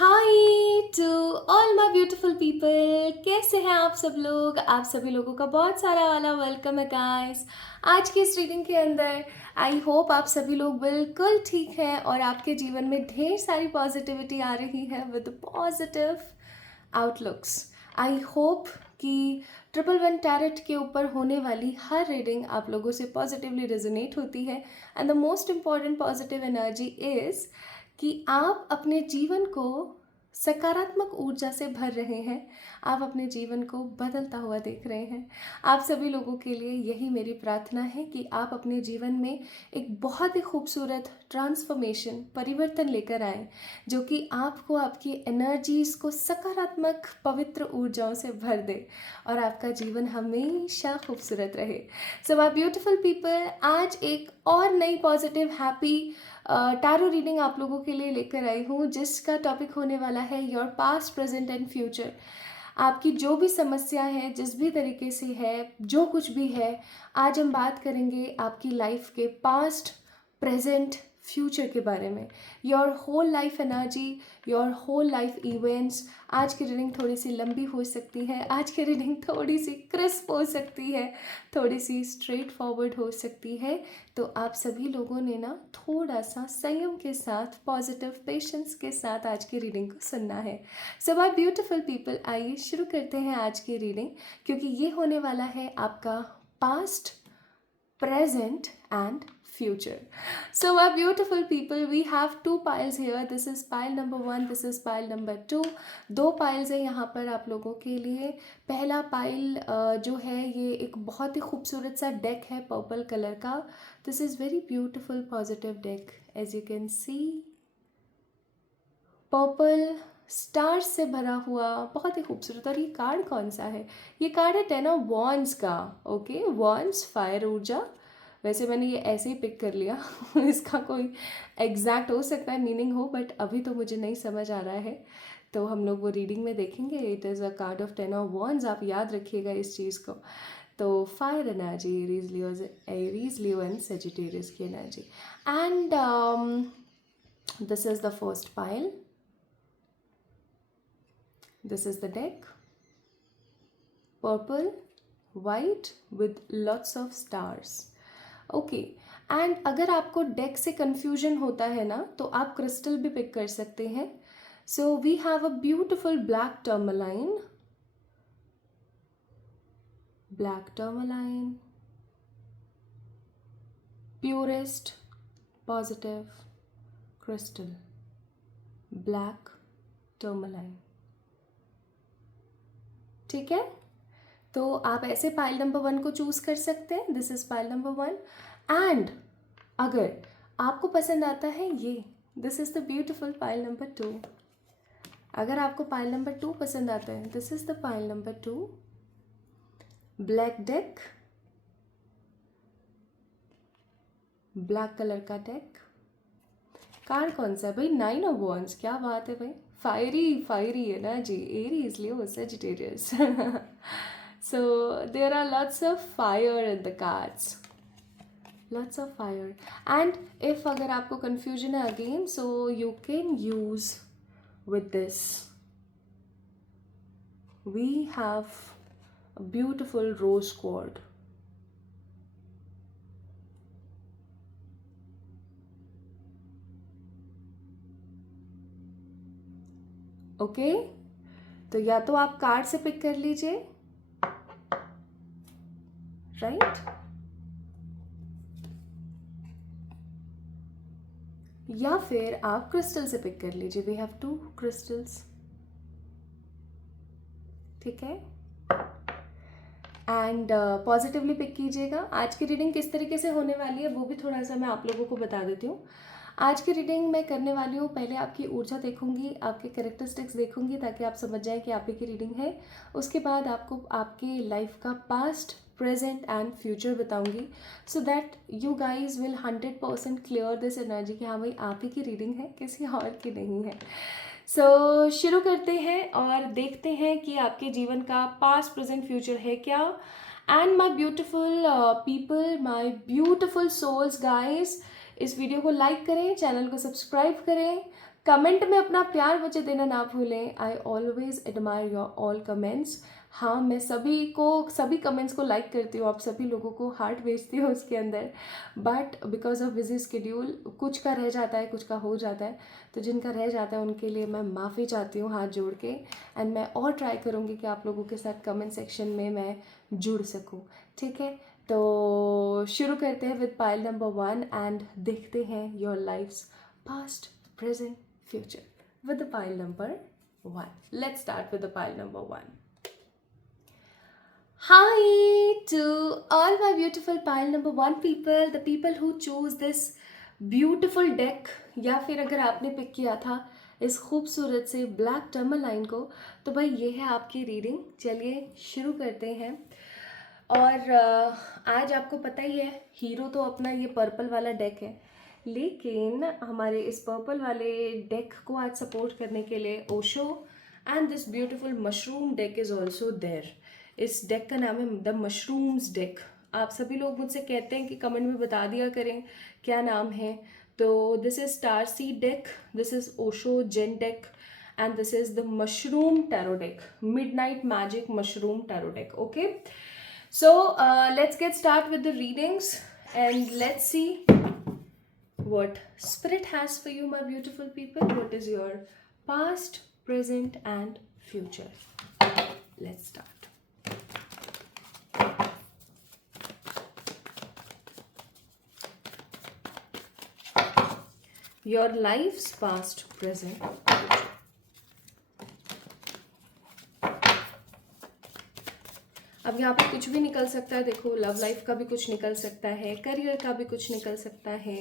Hi to all my beautiful people. कैसे हैं आप सब लोग? आप सभी लोगों का बहुत सारा वाला वेलकम है गाइस आज की इस रीडिंग के अंदर। आई होप आप सभी लोग बिल्कुल ठीक हैं और आपके जीवन में ढेर सारी पॉजिटिविटी आ रही है with positive outlooks. I hope कि ट्रिपल वन टैरेट के ऊपर होने वाली हर रीडिंग आप लोगों से पॉजिटिवली रेजोनेट होती है and the most important positive energy is कि आप अपने जीवन को सकारात्मक ऊर्जा से भर रहे हैं। आप अपने जीवन को बदलता हुआ देख रहे हैं। आप सभी लोगों के लिए यही मेरी प्रार्थना है कि आप अपने जीवन में एक बहुत ही खूबसूरत ट्रांसफॉर्मेशन परिवर्तन लेकर आएँ जो कि आपको आपकी एनर्जीज़ को सकारात्मक पवित्र ऊर्जाओं से भर दे और आपका जीवन हमेशा खूबसूरत रहे। सो माय ब्यूटीफुल पीपल, आज एक और नई पॉजिटिव हैप्पी टैरो रीडिंग आप लोगों के लिए लेकर आई हूँ जिसका टॉपिक होने वाला है your past present and future. आपकी जो भी समस्या है, जिस भी तरीके से है, जो कुछ भी है, आज हम बात करेंगे आपकी लाइफ के पास्ट प्रेजेंट फ्यूचर के बारे में। Your whole life energy, your whole life events. आज की रीडिंग थोड़ी सी लंबी हो सकती है, आज की रीडिंग थोड़ी सी क्रिस्प हो सकती है, थोड़ी सी स्ट्रेट फॉरवर्ड हो सकती है। तो आप सभी लोगों ने ना थोड़ा सा संयम के साथ, पॉजिटिव पेशेंस के साथ आज की रीडिंग को सुनना है। सो माय ब्यूटीफुल पीपल, आइए शुरू करते हैं आज की रीडिंग, क्योंकि ये होने वाला है आपका past, present and future. So my beautiful people, we have two piles here. This is pile number 1, this is pile number 2. दो piles है यहाँ पर आप लोगों के लिए। पहला पाइल जो है ये एक बहुत ही खूबसूरत सा डेक है पर्पल कलर का। This is very beautiful positive deck. As you can see, purple stars से भरा हुआ बहुत ही खूबसूरत। और ये कार्ड कौन सा है? ये कार्ड है 10 ऑफ वॉन्ड्स का। ओके, वॉन्ड्स फायर ऊर्जा। वैसे मैंने ये ऐसे ही पिक कर लिया इसका कोई एग्जैक्ट हो सकता है मीनिंग हो, बट अभी तो मुझे नहीं समझ आ रहा है, तो हम लोग वो रीडिंग में देखेंगे। It is a card of 10 of wands, आप याद रखिएगा इस चीज़ को। तो fire energy, Aries Leo and Sagittarius की energy. And this is the first pile. This is the deck. Purple, white with lots of stars. Okay. And अगर आपको डेक से कंफ्यूजन होता है ना, तो आप क्रिस्टल भी पिक कर सकते हैं। So we have a beautiful black tourmaline, purest positive crystal, black tourmaline. ठीक है, तो आप ऐसे पाइल नंबर 1 को चूज़ कर सकते हैं। This is pile number 1। And अगर आपको पसंद आता है ये, this is the beautiful pile number 2। अगर आपको पाइल नंबर 2 पसंद आता है, this is the pile number 2। Black deck, black colour का डेक। कार्ड कौन सा है भाई? 9 ऑफ वॉन्ड्स। क्या बात है भाई, fiery energy, Aries Leo Sagittarius. So there are lots of fire in the cards, lots of fire. And if अगर आपको confusion है again, so you can use with this. We have a beautiful rose quartz. Okay, तो या तो आप card से pick कर लीजिए, राइट, या फिर आप क्रिस्टल से पिक कर लीजिए। We have 2 crystals. ठीक है, एंड पॉजिटिवली पिक कीजिएगा। आज की रीडिंग किस तरीके से होने वाली है वो भी थोड़ा सा मैं आप लोगों को बता देती हूँ। आज की रीडिंग मैं करने वाली हूँ, पहले आपकी ऊर्जा देखूंगी, आपके कैरेक्टरिस्टिक्स देखूंगी ताकि आप समझ जाएं कि आप ही की रीडिंग है। उसके बाद आपको आपके लाइफ का पास्ट, प्रेजेंट एंड फ्यूचर बताऊंगी, so that you guys will 100% clear this energy कि हाँ भाई आप ही की रीडिंग है, किसी और की नहीं है। सो शुरू करते हैं और देखते हैं कि आपके जीवन का पास्ट, प्रेजेंट, फ्यूचर है क्या। And my beautiful people, my beautiful souls guys, इस वीडियो को लाइक करें, चैनल को सब्सक्राइब करें, कमेंट में अपना प्यार मुझे देना ना भूलें। I always admire your all comments. हाँ, मैं सभी कमेंट्स को लाइक करती हूँ, आप सभी लोगों को हार्ट भेजती हूँ उसके अंदर। But because of busy schedule कुछ का रह जाता है, कुछ का हो जाता है, तो जिनका रह जाता है उनके लिए मैं माफ़ी चाहती हूँ हाथ जोड़ के। एंड मैं और ट्राई करूँगी कि आप लोगों के साथ कमेंट सेक्शन में मैं जुड़ सकूँ। ठीक है, तो शुरू करते हैं विद पाइल नंबर 1 एंड देखते हैं your life's past, present, future with the pile number 1. Let's start with the pile number 1. Hi to all my beautiful pile number 1 people, the people who chose this beautiful deck, या फिर अगर आपने pick किया था इस खूबसूरत से black tourmaline को, तो भाई ये है आपकी रीडिंग। चलिए शुरू करते हैं। और आज आपको पता ही है, हीरो तो अपना ये पर्पल वाला डेक है, लेकिन हमारे इस पर्पल वाले डेक को आज सपोर्ट करने के लिए Osho and this beautiful mushroom deck is also there. इस डेक का नाम है द मशरूम्स डेक। आप सभी लोग मुझसे कहते हैं कि कमेंट में बता दिया करें क्या नाम है। तो this is star seed deck, this is Osho Zen deck, and this is the mushroom tarot deck, midnight magic mushroom tarot deck. Okay, so let's get start with the readings and let's see what spirit has for you, my beautiful people. What is your past, present and future? Let's start. Your life's past, present, future. अब यहाँ पे कुछ भी निकल सकता है। देखो, love life का भी कुछ निकल सकता है, करियर का भी कुछ निकल सकता है,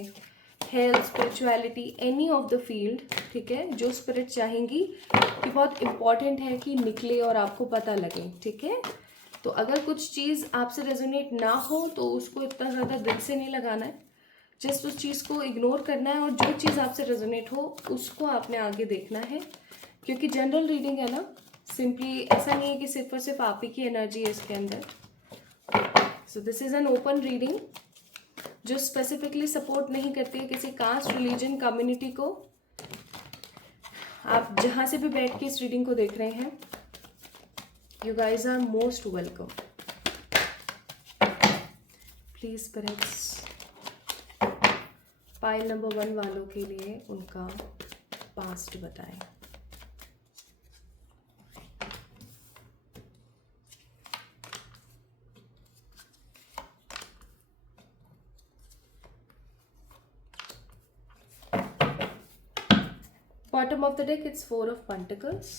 health, spirituality, any of the field. ठीक है, जो स्पिरिट चाहेंगी कि बहुत इम्पॉर्टेंट है कि निकले और आपको पता लगे। ठीक है, तो अगर कुछ चीज़ आपसे रेजोनेट ना हो तो उसको इतना ज़्यादा दिल से नहीं लगाना है, जस्ट उस चीज़ को इग्नोर करना है, और जो चीज़ आपसे रेजोनेट हो उसको आपने आगे देखना है, क्योंकि जनरल रीडिंग है ना, सिंपली ऐसा नहीं है कि सिर्फ और सिर्फ आप ही की एनर्जी है इसके अंदर। So this is an open reading जो स्पेसिफिकली सपोर्ट नहीं करती है किसी कास्ट, रिलीजन, कम्युनिटी को। आप जहाँ से भी बैठ के इस रीडिंग को देख रहे हैं, you guys are most welcome. Please spirits pile number 1 वालों के लिए उनका पास्ट बताएं। Bottom of the deck, it's 4 of Pentacles.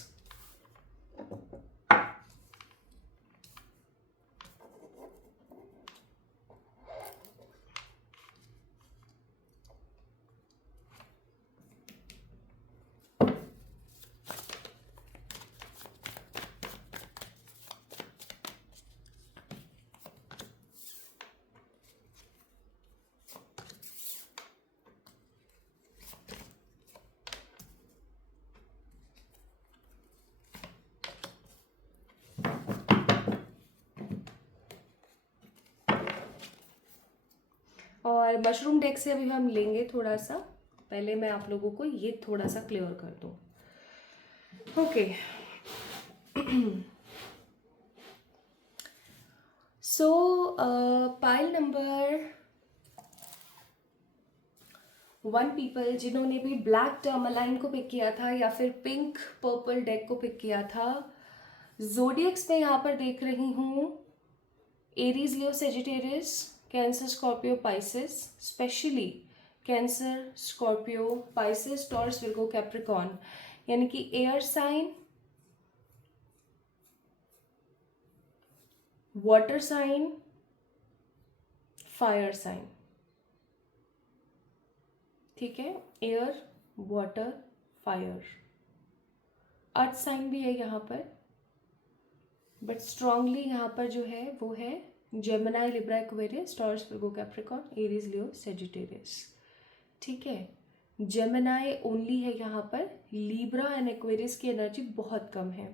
और मशरूम डेक से अभी हम लेंगे थोड़ा सा। पहले मैं आप लोगों को ये थोड़ा सा क्लियर कर दूं। Okay, so pile number 1 people जिन्होंने भी ब्लैक टर्मलाइन को पिक किया था या फिर पिंक पर्पल डेक को पिक किया था, जोडियक्स में यहाँ पर देख रही हूँ Aries, Leo, Sagittarius, Cancer, Scorpio, Pisces, specially Cancer, Scorpio, Pisces, Taurus, Virgo, Capricorn, यानी कि air sign, water sign, fire sign. ठीक है, air, water, fire. Earth sign भी है यहाँ पर, बट स्ट्रांगली यहाँ पर जो है वो है Gemini, Libra, Aquarius, Taurus, Virgo, Capricorn, Aries, Leo, Sagittarius. ठीक है, जेमिनी ओनली है यहाँ पर, लिब्रा एंड एक्वेरियस की एनर्जी बहुत कम है।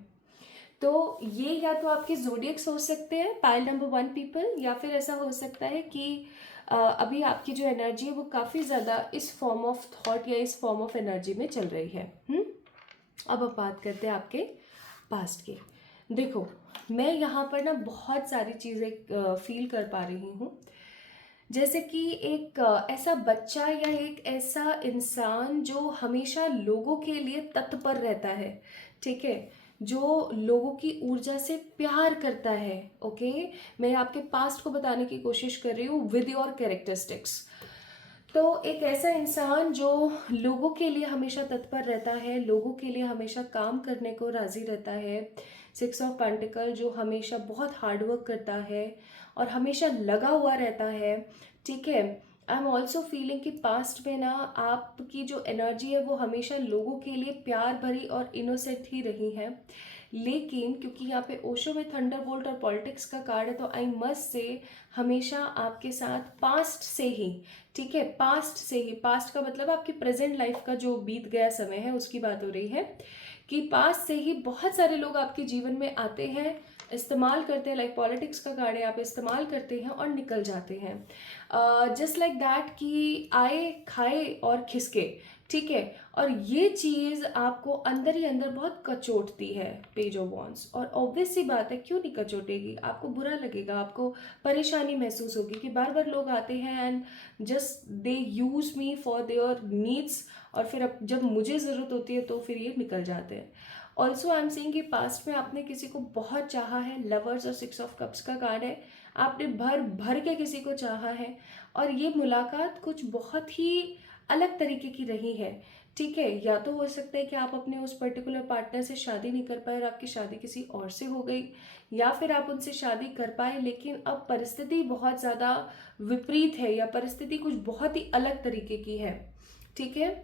तो ये या तो आपके जोडियक्स हो सकते हैं पाइल नंबर 1 पीपल, या फिर ऐसा हो सकता है कि अभी आपकी जो एनर्जी है वो काफ़ी ज़्यादा इस फॉर्म ऑफ थॉट या इस फॉर्म ऑफ एनर्जी में चल रही है। अब आप बात करते हैं आपके पास्ट की। देखो, मैं यहाँ पर ना बहुत सारी चीज़ें फील कर पा रही हूँ। जैसे कि एक ऐसा बच्चा या एक ऐसा इंसान जो हमेशा लोगों के लिए तत्पर रहता है, ठीक है, जो लोगों की ऊर्जा से प्यार करता है। ओके, मैं आपके पास्ट को बताने की कोशिश कर रही हूँ विद योर कैरेक्टरिस्टिक्स। तो एक ऐसा इंसान जो लोगों के लिए हमेशा तत्पर रहता है, लोगों के लिए हमेशा काम करने को राजी रहता है। 6 ऑफ पेंटिकल जो हमेशा बहुत हार्डवर्क करता है और हमेशा लगा हुआ रहता है, ठीक है। आई एम ऑल्सो फीलिंग कि पास्ट में ना आपकी जो एनर्जी है वो हमेशा लोगों के लिए प्यार भरी और इनोसेंट ही रही है। लेकिन क्योंकि यहाँ पे ओशो में थंडरबोल्ट और पॉलिटिक्स का कार्ड है, तो आई मस्ट से हमेशा आपके साथ पास्ट से ही, ठीक है, पास्ट से ही, पास्ट का मतलब आपकी प्रेजेंट लाइफ का जो बीत गया समय है उसकी बात हो रही है, कि पास्ट से ही बहुत सारे लोग आपके जीवन में आते हैं, इस्तेमाल करते हैं, लाइक पॉलिटिक्स का कार्ड है, आप इस्तेमाल करते हैं और निकल जाते हैं। जस्ट लाइक दैट कि आए, खाए और खिसके, ठीक है। और ये चीज़ आपको अंदर ही अंदर बहुत कचोटती है, पेज ऑफ वॉन्ड्स। और ऑब्वियस सी बात है, क्यों नहीं कचोटेगी, आपको बुरा लगेगा, आपको परेशानी महसूस होगी कि बार बार लोग आते हैं and just they use me for their needs, और फिर अब जब मुझे ज़रूरत होती है तो फिर ये निकल जाते हैं। ऑल्सो आई एम सेइंग कि पास्ट में आपने किसी को बहुत चाहा है, लवर्स और 6 ऑफ कप्स का कार्ड है, आपने भर भर के किसी को चाहा है और ये मुलाकात कुछ बहुत ही अलग तरीके की रही है, ठीक है। या तो हो सकता है कि आप अपने उस पर्टिकुलर पार्टनर से शादी नहीं कर पाए और आपकी शादी किसी और से हो गई, या फिर आप उनसे शादी कर पाए लेकिन अब परिस्थिति बहुत ज़्यादा विपरीत है या परिस्थिति कुछ बहुत ही अलग तरीके की है, ठीक है।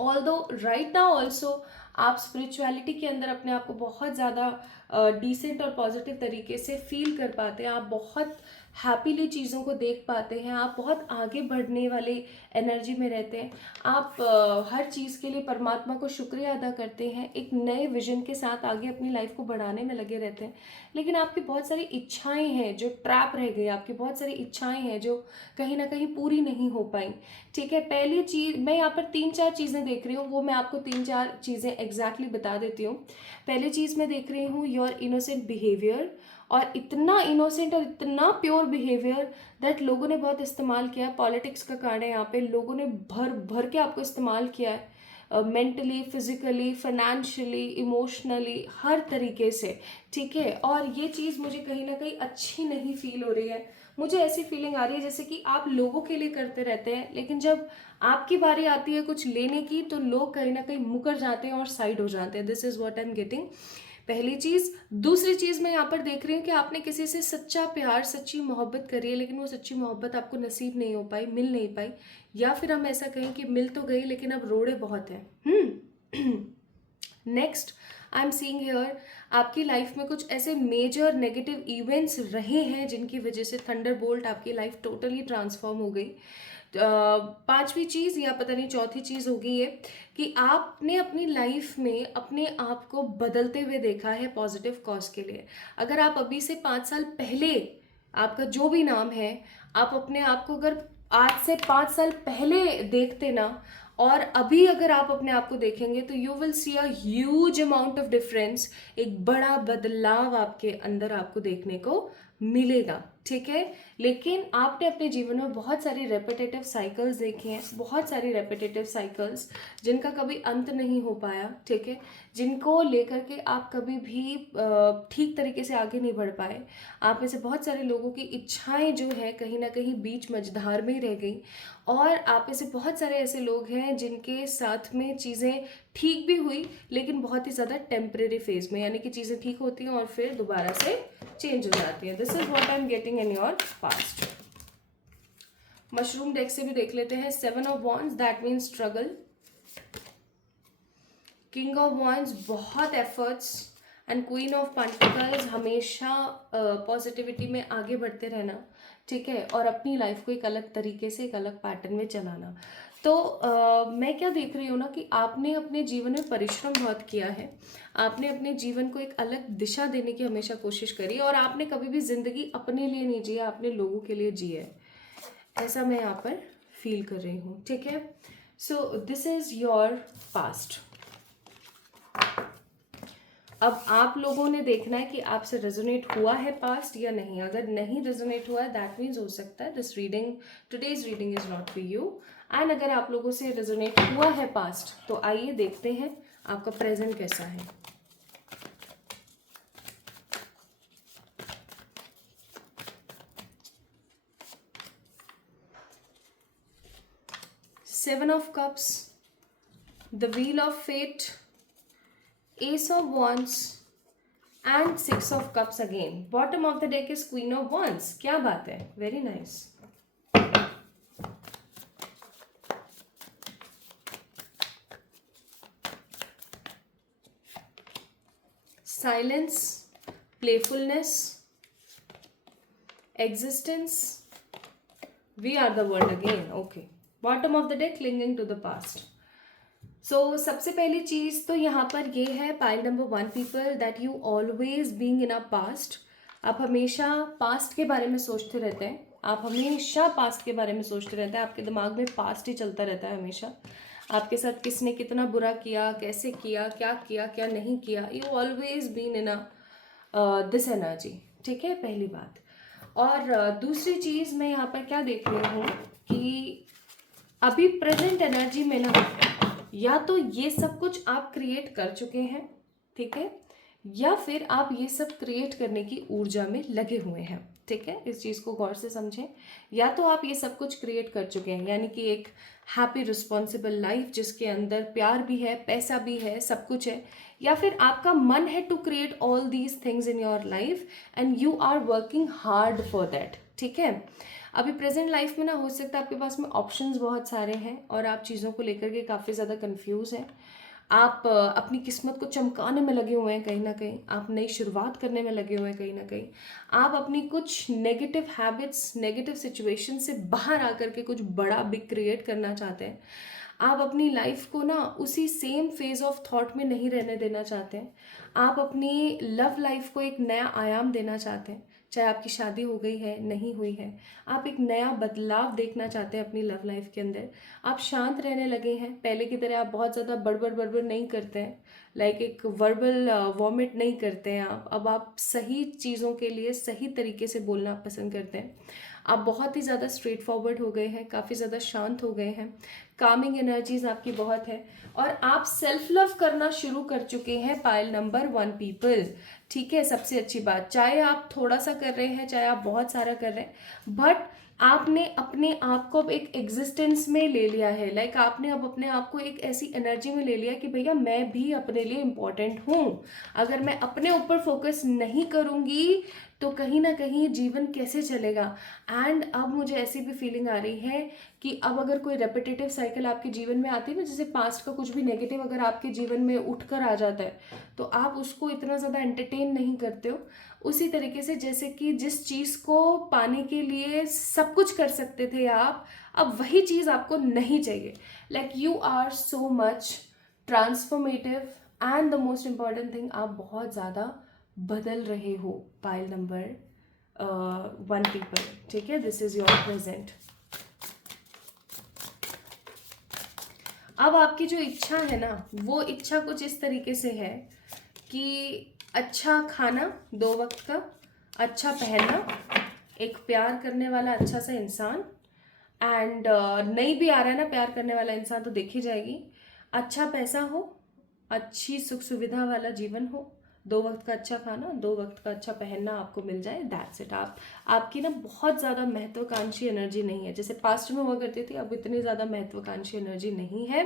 ऑल्दो राइट नाउ ऑल्सो आप स्पिरिचुअलिटी के अंदर अपने आप को बहुत ज़्यादा डिसेंट और पॉजिटिव तरीके से फील कर पाते हैं, आप बहुत हैप्पीली चीज़ों को देख पाते हैं, आप बहुत आगे बढ़ने वाले एनर्जी में रहते हैं, आप हर चीज़ के लिए परमात्मा को शुक्रिया अदा करते हैं, एक नए विजन के साथ आगे अपनी लाइफ को बढ़ाने में लगे रहते हैं। लेकिन आपकी बहुत सारी इच्छाएं हैं जो ट्रैप रह गई, आपकी बहुत सारी इच्छाएं हैं जो कहीं ना कहीं पूरी नहीं हो पाई, ठीक है। पहली चीज़ मैं यहाँ पर 3-4 चीज़ें देख रही हूँ, वो मैं आपको 3-4 चीज़ें एग्जैक्टली बता देती हूँ। पहली चीज़ मैं देख रही हूँ योर इनोसेंट बिहेवियर, और इतना इनोसेंट और इतना प्योर बिहेवियर दैट लोगों ने बहुत इस्तेमाल किया है। पॉलिटिक्स का कार्ड है यहाँ पे, लोगों ने भर भर के आपको इस्तेमाल किया है, मेंटली, फिजिकली, फाइनेंशियली, इमोशनली, हर तरीके से, ठीक है। और ये चीज़ मुझे कहीं ना कहीं अच्छी नहीं फील हो रही है। मुझे ऐसी फीलिंग आ रही है जैसे कि आप लोगों के लिए करते रहते हैं, लेकिन जब आपकी बारी आती है कुछ लेने की तो लोग कहीं ना कहीं मुकर जाते हैं और साइड हो जाते हैं। This is what I am getting, पहली चीज़। दूसरी चीज़ मैं यहाँ पर देख रही हूँ कि आपने किसी से सच्चा प्यार, सच्ची मोहब्बत करी है, लेकिन वो सच्ची मोहब्बत आपको नसीब नहीं हो पाई, मिल नहीं पाई, या फिर हम ऐसा कहें कि मिल तो गई लेकिन अब रोड़े बहुत हैं। Next I am seeing here आपकी लाइफ में कुछ ऐसे मेजर नेगेटिव इवेंट्स रहे हैं जिनकी वजह से थंडरबोल्ट आपकी लाइफ टोटली ट्रांसफॉर्म हो गई। पांचवी चीज़ या पता नहीं चौथी चीज़ होगी ये, कि आपने अपनी लाइफ में अपने आप को बदलते हुए देखा है पॉजिटिव कॉज के लिए। अगर आप अभी से 5 साल पहले, आपका जो भी नाम है, आप अपने आप को अगर आज से 5 साल पहले देखते ना, और अभी अगर आप अपने आप को देखेंगे तो you will see a huge amount of difference, एक बड़ा बदलाव आपके अंदर आपको देखने को मिलेगा, ठीक है। लेकिन आपने अपने जीवन में बहुत सारी रेपिटेटिव साइकिल्स देखी हैं, बहुत सारी रेपिटेटिव साइकिल्स जिनका कभी अंत नहीं हो पाया, ठीक है, जिनको लेकर के आप कभी भी ठीक तरीके से आगे नहीं बढ़ पाए। आप में से बहुत सारे लोगों की इच्छाएं जो है कहीं ना कहीं बीच मझधार में ही रह गई, और आप में से बहुत सारे ऐसे लोग हैं जिनके साथ में चीज़ें ठीक भी हुई लेकिन बहुत ही ज़्यादा टेम्परेरी फेज में, यानी कि चीज़ें ठीक होती हैं और फिर दोबारा से चेंज हो जाती है। This is what I am getting in your past. Mushroom deck से भी देख लेते हैं। 7 of wands that means struggle. King of wands बहुत efforts, and queen of pentacles हमेशा पॉजिटिविटी में आगे बढ़ते रहना, ठीक है, और अपनी लाइफ को एक अलग तरीके से, एक अलग पैटर्न में चलाना। तो मैं क्या देख रही हूँ ना कि आपने अपने जीवन में परिश्रम बहुत किया है, आपने अपने जीवन को एक अलग दिशा देने की हमेशा कोशिश करी, और आपने कभी भी जिंदगी अपने लिए नहीं जी, आपने लोगों के लिए जी है। ऐसा मैं यहाँ पर फील कर रही हूँ, ठीक है। So this is your past. अब आप लोगों ने देखना है कि आपसे रेजोनेट हुआ है पास्ट या नहीं। अगर नहीं रेजोनेट हुआ है, दैट मीन्स हो सकता है this reading, today's reading is not for you. And अगर आप लोगों से रेजोनेट हुआ है पास्ट, तो आइए देखते हैं आपका प्रेजेंट कैसा है। Seven of Cups, the Wheel of Fate, Ace of Wands and Six of Cups again. Bottom of the deck is Queen of Wands. क्या बात है, very nice. Silence, playfulness, existence. We are the world again. Okay. Bottom of the deck, clinging to the past. सो सबसे पहली चीज़ तो यहाँ पर ये है, pile number 1 people, that you always being in a past. आप हमेशा पास्ट के बारे में सोचते रहते हैं, आप हमेशा पास्ट के बारे में सोचते रहते हैं, आपके दिमाग में पास्ट ही चलता रहता है हमेशा। आपके साथ किसने कितना बुरा किया, कैसे किया, क्या नहीं किया, you always been in a this energy, ठीक है, पहली बात। और दूसरी चीज़ मैं यहाँ पर क्या देख रही हूँ कि अभी प्रेजेंट एनर्जी में ना, या तो ये सब कुछ आप क्रिएट कर चुके हैं, ठीक है, या फिर आप ये सब क्रिएट करने की ऊर्जा में लगे हुए हैं, ठीक है। इस चीज़ को गौर से समझें। या तो आप ये सब कुछ क्रिएट कर चुके हैं, यानी कि एक हैप्पी रिस्पॉन्सिबल लाइफ जिसके अंदर प्यार भी है, पैसा भी है, सब कुछ है, या फिर आपका मन है to create all these things in your life and you are working hard for that, ठीक है। अभी प्रेजेंट लाइफ में ना, हो सकता है आपके पास में ऑप्शंस बहुत सारे हैं और आप चीज़ों को लेकर के काफ़ी ज़्यादा कंफ्यूज हैं। आप अपनी किस्मत को चमकाने में लगे हुए हैं कहीं ना कहीं, आप नई शुरुआत करने में लगे हुए हैं कहीं ना कहीं, आप अपनी कुछ नेगेटिव हैबिट्स, नेगेटिव सिचुएशन से बाहर आकर के कुछ बड़ा बिग क्रिएट करना चाहते हैं। आप अपनी लाइफ को ना उसी सेम फेज ऑफ थॉट में नहीं रहने देना चाहते हैं। आप अपनी लव लाइफ को एक नया आयाम देना चाहते हैं, चाहे आपकी शादी हो गई है, नहीं हुई है, आप एक नया बदलाव देखना चाहते हैं अपनी लव लाइफ के अंदर। आप शांत रहने लगे हैं, पहले की तरह आप बहुत ज़्यादा बड़बड़ नहीं करते हैं, लाइक एक वर्बल वॉमिट नहीं करते हैं आप। अब आप सही चीज़ों के लिए सही तरीके से बोलना पसंद करते हैं। आप बहुत ही ज़्यादा स्ट्रेट फॉरवर्ड हो गए हैं, काफ़ी ज़्यादा शांत हो गए हैं, कामिंग एनर्जीज आपकी बहुत है, और आप सेल्फ लव करना शुरू कर चुके हैं, पाइल नंबर 1 पीपल, ठीक है। सबसे अच्छी बात, चाहे आप थोड़ा सा कर रहे हैं, चाहे आप बहुत सारा कर रहे हैं, बट आपने अपने आप को अब एक एग्जिस्टेंस में ले लिया है। लाइक आपने अब अपने आप को एक ऐसी एनर्जी में ले लिया कि भैया मैं भी अपने लिए इम्पोर्टेंट हूँ। अगर मैं अपने ऊपर फोकस नहीं करूँगी तो कहीं ना कहीं जीवन कैसे चलेगा। एंड अब मुझे ऐसी भी फीलिंग आ रही है कि अब अगर कोई रेपिटेटिव साइकिल आपके जीवन में आती है ना, जैसे पास्ट का कुछ भी नेगेटिव अगर आपके जीवन में उठ कर आ जाता है, तो आप उसको इतना ज़्यादा एंटरटेन नहीं करते हो। उसी तरीके से जैसे कि जिस चीज़ को पाने के लिए सब कुछ कर सकते थे आप, अब वही चीज़ आपको नहीं चाहिए। Like you are so much transformative and the most important thing, आप बहुत ज़्यादा बदल रहे हो, पाइल नंबर 1 पीपल, ठीक है। This is your present. अब आपकी जो इच्छा है ना, वो इच्छा कुछ इस तरीके से है कि अच्छा खाना 2 वक्त का, अच्छा पहनना, एक प्यार करने वाला अच्छा सा इंसान, एंड नहीं भी आ रहा है ना प्यार करने वाला इंसान तो देखी जाएगी, अच्छा पैसा हो, अच्छी सुख सुविधा वाला जीवन हो, 2 वक्त का अच्छा खाना, 2 वक्त का अच्छा पहनना आपको मिल जाए, दैट्स इट। आपकी ना बहुत ज़्यादा महत्वाकांक्षी एनर्जी नहीं है, जैसे पास्ट में हुआ करती थी, अब इतनी ज़्यादा महत्वाकांक्षी एनर्जी नहीं है।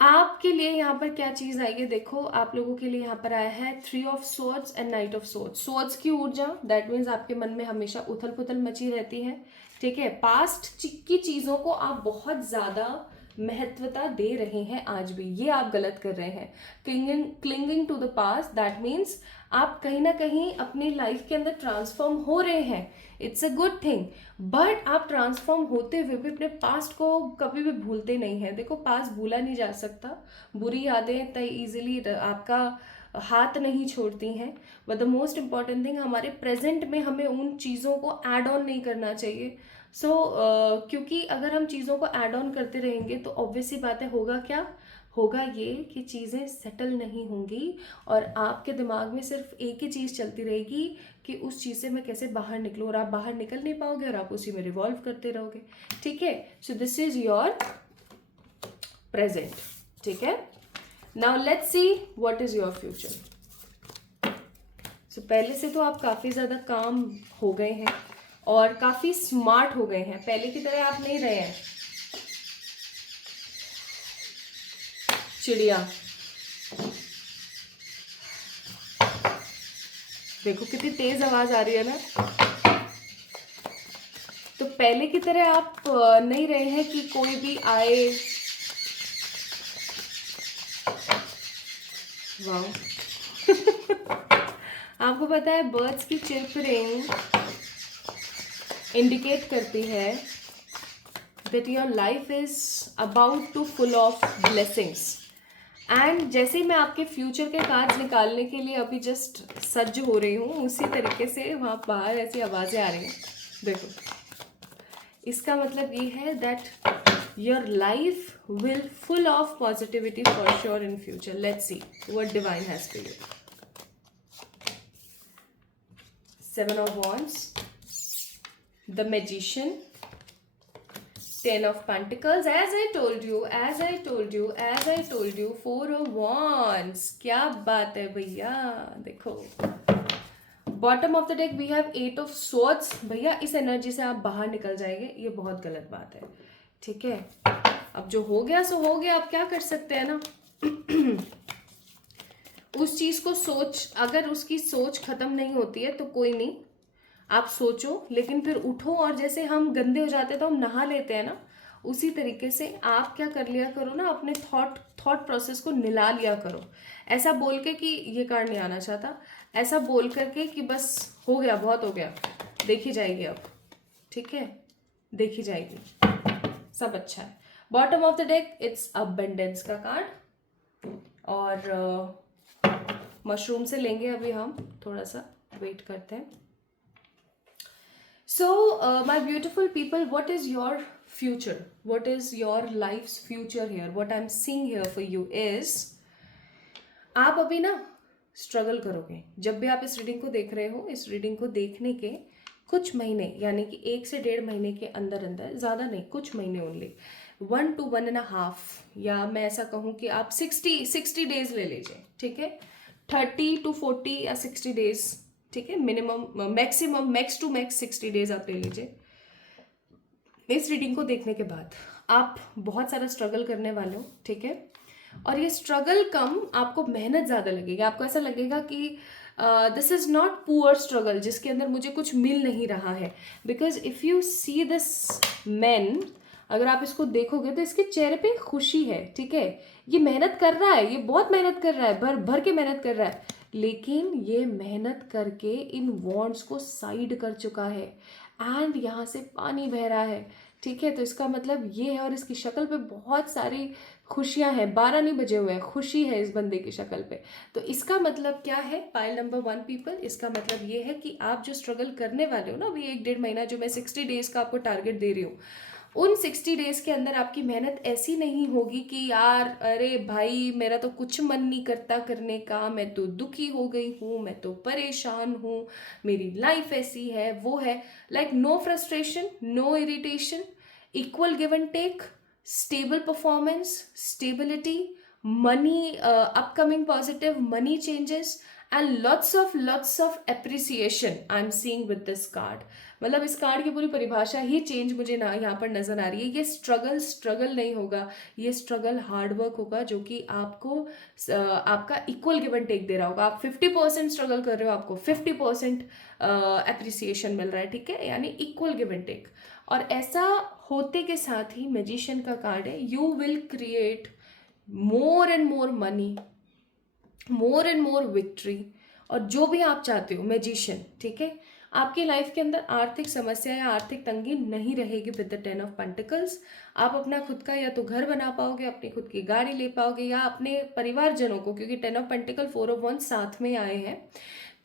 आपके लिए यहाँ पर क्या चीज़ आई है, देखो आप लोगों के लिए यहाँ पर आया है 3 of swords and night of swords. Swords की ऊर्जा, दैट मीन्स आपके मन में हमेशा उथल पुथल मची रहती है, ठीक है। पास्ट की चीज़ों को आप बहुत ज़्यादा महत्वता दे रहे हैं आज भी, ये आप गलत कर रहे हैं। Clinging to the past, that means आप कहीं ना कहीं अपनी लाइफ के अंदर ट्रांसफॉर्म हो रहे हैं, it's a good thing, but आप ट्रांसफॉर्म होते हुए भी अपने पास्ट को कभी भी भूलते नहीं हैं। देखो पास्ट भूला नहीं जा सकता, बुरी यादें तय इजीली आपका हाथ नहीं छोड़ती हैं, but the most important thing, हमारे प्रेजेंट में हमें उन चीज़ों को ऐड ऑन नहीं करना चाहिए। क्योंकि अगर हम चीज़ों को ऐड ऑन करते रहेंगे तो ऑब्वियसली बात है, होगा क्या, होगा ये कि चीज़ें सेटल नहीं होंगी और आपके दिमाग में सिर्फ एक ही चीज़ चलती रहेगी कि उस चीज़ से मैं कैसे बाहर निकलूँ, और आप बाहर निकल नहीं पाओगे और आप उसी में रिवॉल्व करते रहोगे। ठीक है, so this is your present. ठीक है, now let's see what is your future. So पहले से तो आप काफ़ी ज़्यादा काम हो गए हैं और काफ़ी स्मार्ट हो गए हैं, पहले की तरह आप नहीं रहे हैं चिड़िया। देखो कितनी तेज आवाज आ रही है ना। तो पहले की तरह आप नहीं रहे हैं कि कोई भी आए। वाह आपको पता है बर्ड्स की चिरपिंग इंडिकेट करती है that your life is about to full of blessings। And जैसे ही मैं आपके फ्यूचर के कार्ड्स निकालने के लिए अभी जस्ट सज्ज हो रही हूँ, उसी तरीके से वहाँ बाहर ऐसी आवाज़ें आ रही हैं। देखो, इसका मतलब ये है that your life will full of positivity for sure in future. Let's see what divine has for you. 7 of Wands, the Magician, 10 of Pentacles, as I told you, 4 of Wands। क्या बात है भैया, देखो bottom of the deck we have 8 of Swords। भैया इस energy से आप बाहर निकल जाएंगे, ये बहुत गलत बात है। ठीक है, अब जो हो गया सो हो गया, आप क्या कर सकते हैं ना। उस चीज को सोच, अगर उसकी सोच खत्म नहीं होती है तो कोई नहीं, आप सोचो, लेकिन फिर उठो, और जैसे हम गंदे हो जाते हैं तो हम नहा लेते हैं ना, उसी तरीके से आप क्या कर लिया करो ना, अपने थॉट प्रोसेस को निला लिया करो। ऐसा बोल के कि ये कार्ड नहीं आना चाहता, ऐसा बोल करके कि बस हो गया, बहुत हो गया, देखी जाएगी अब। ठीक है, देखी जाएगी, सब अच्छा है। Bottom of the deck it's abundance का कार्ड, और मशरूम से लेंगे अभी हम, थोड़ा सा वेट करते हैं। So, my beautiful people, what is your future? What is your life's future here? What I'm seeing here for you is, आप अभी ना स्ट्रगल करोगे। जब भी आप इस रीडिंग को देख रहे हो, इस रीडिंग को देखने के कुछ महीने, यानी कि 1 से 1.5 महीने के अंदर अंदर, ज़्यादा नहीं, कुछ महीने ओनली, 1 to 1.5, या मैं ऐसा कहूँ कि आप 60 डेज ले लीजिए। ठीक है, 30 to 40 या 60 डेज। ठीक है, minimum, maximum, max to max 60 days आप ले लीजिए। इस रीडिंग को देखने के बाद आप बहुत सारा स्ट्रगल करने वाले हो। ठीक है, और ये स्ट्रगल कम, आपको मेहनत ज़्यादा लगेगी। आपको ऐसा लगेगा कि this is not poor struggle जिसके अंदर मुझे कुछ मिल नहीं रहा है। Because if you see this man, अगर आप इसको देखोगे तो इसके चेहरे पे खुशी है। ठीक है, ये मेहनत कर रहा है, ये बहुत मेहनत कर रहा है, भर भर के मेहनत कर रहा है, लेकिन ये मेहनत करके इन वॉन्ड्स को साइड कर चुका है एंड यहाँ से पानी बह रहा है। ठीक है, तो इसका मतलब ये है, और इसकी शक्ल पे बहुत सारी खुशियां हैं, 12 नहीं बजे हुए हैं, खुशी है इस बंदे की शक्ल पे। तो इसका मतलब क्या है, पाइल नंबर 1 पीपल, इसका मतलब ये है कि आप जो स्ट्रगल करने वाले हो ना, अभी 1-1.5 महीना, जो मैं 60 डेज का आपको टारगेट दे रही हूँ, उन 60 डेज के अंदर आपकी मेहनत ऐसी नहीं होगी कि यार अरे भाई मेरा तो कुछ मन नहीं करता करने का, मैं तो दुखी हो गई हूँ, मैं तो परेशान हूँ, मेरी लाइफ ऐसी है, वो है। Like no frustration, no irritation, equal give and take, stable performance, stability, money, upcoming positive money changes, and lots of appreciation I'm seeing with this card। मतलब इस कार्ड की पूरी परिभाषा ही चेंज मुझे ना यहाँ पर नजर आ रही है। ये स्ट्रगल नहीं होगा, ये स्ट्रगल हार्ड वर्क होगा, जो कि आपको आपका इक्वल गिव एंड टेक दे रहा होगा। आप 50% स्ट्रगल कर रहे हो, आपको 50% अप्रिसिएशन मिल रहा है। ठीक है, यानी इक्वल गिव एंड टेक। और ऐसा होते के साथ ही मैजिशियन का कार्ड है, you will create more and more money, more and more victory, और जो भी आप चाहते हो मैजिशियन। ठीक है, आपकी लाइफ के अंदर आर्थिक समस्या या आर्थिक तंगी नहीं रहेगी विद द 10 ऑफ पेंटिकल्स। आप अपना खुद का या तो घर बना पाओगे, अपनी खुद की गाड़ी ले पाओगे, या अपने परिवारजनों को, क्योंकि 10 ऑफ पेंटिकल 4 ऑफ वंस साथ में आए हैं,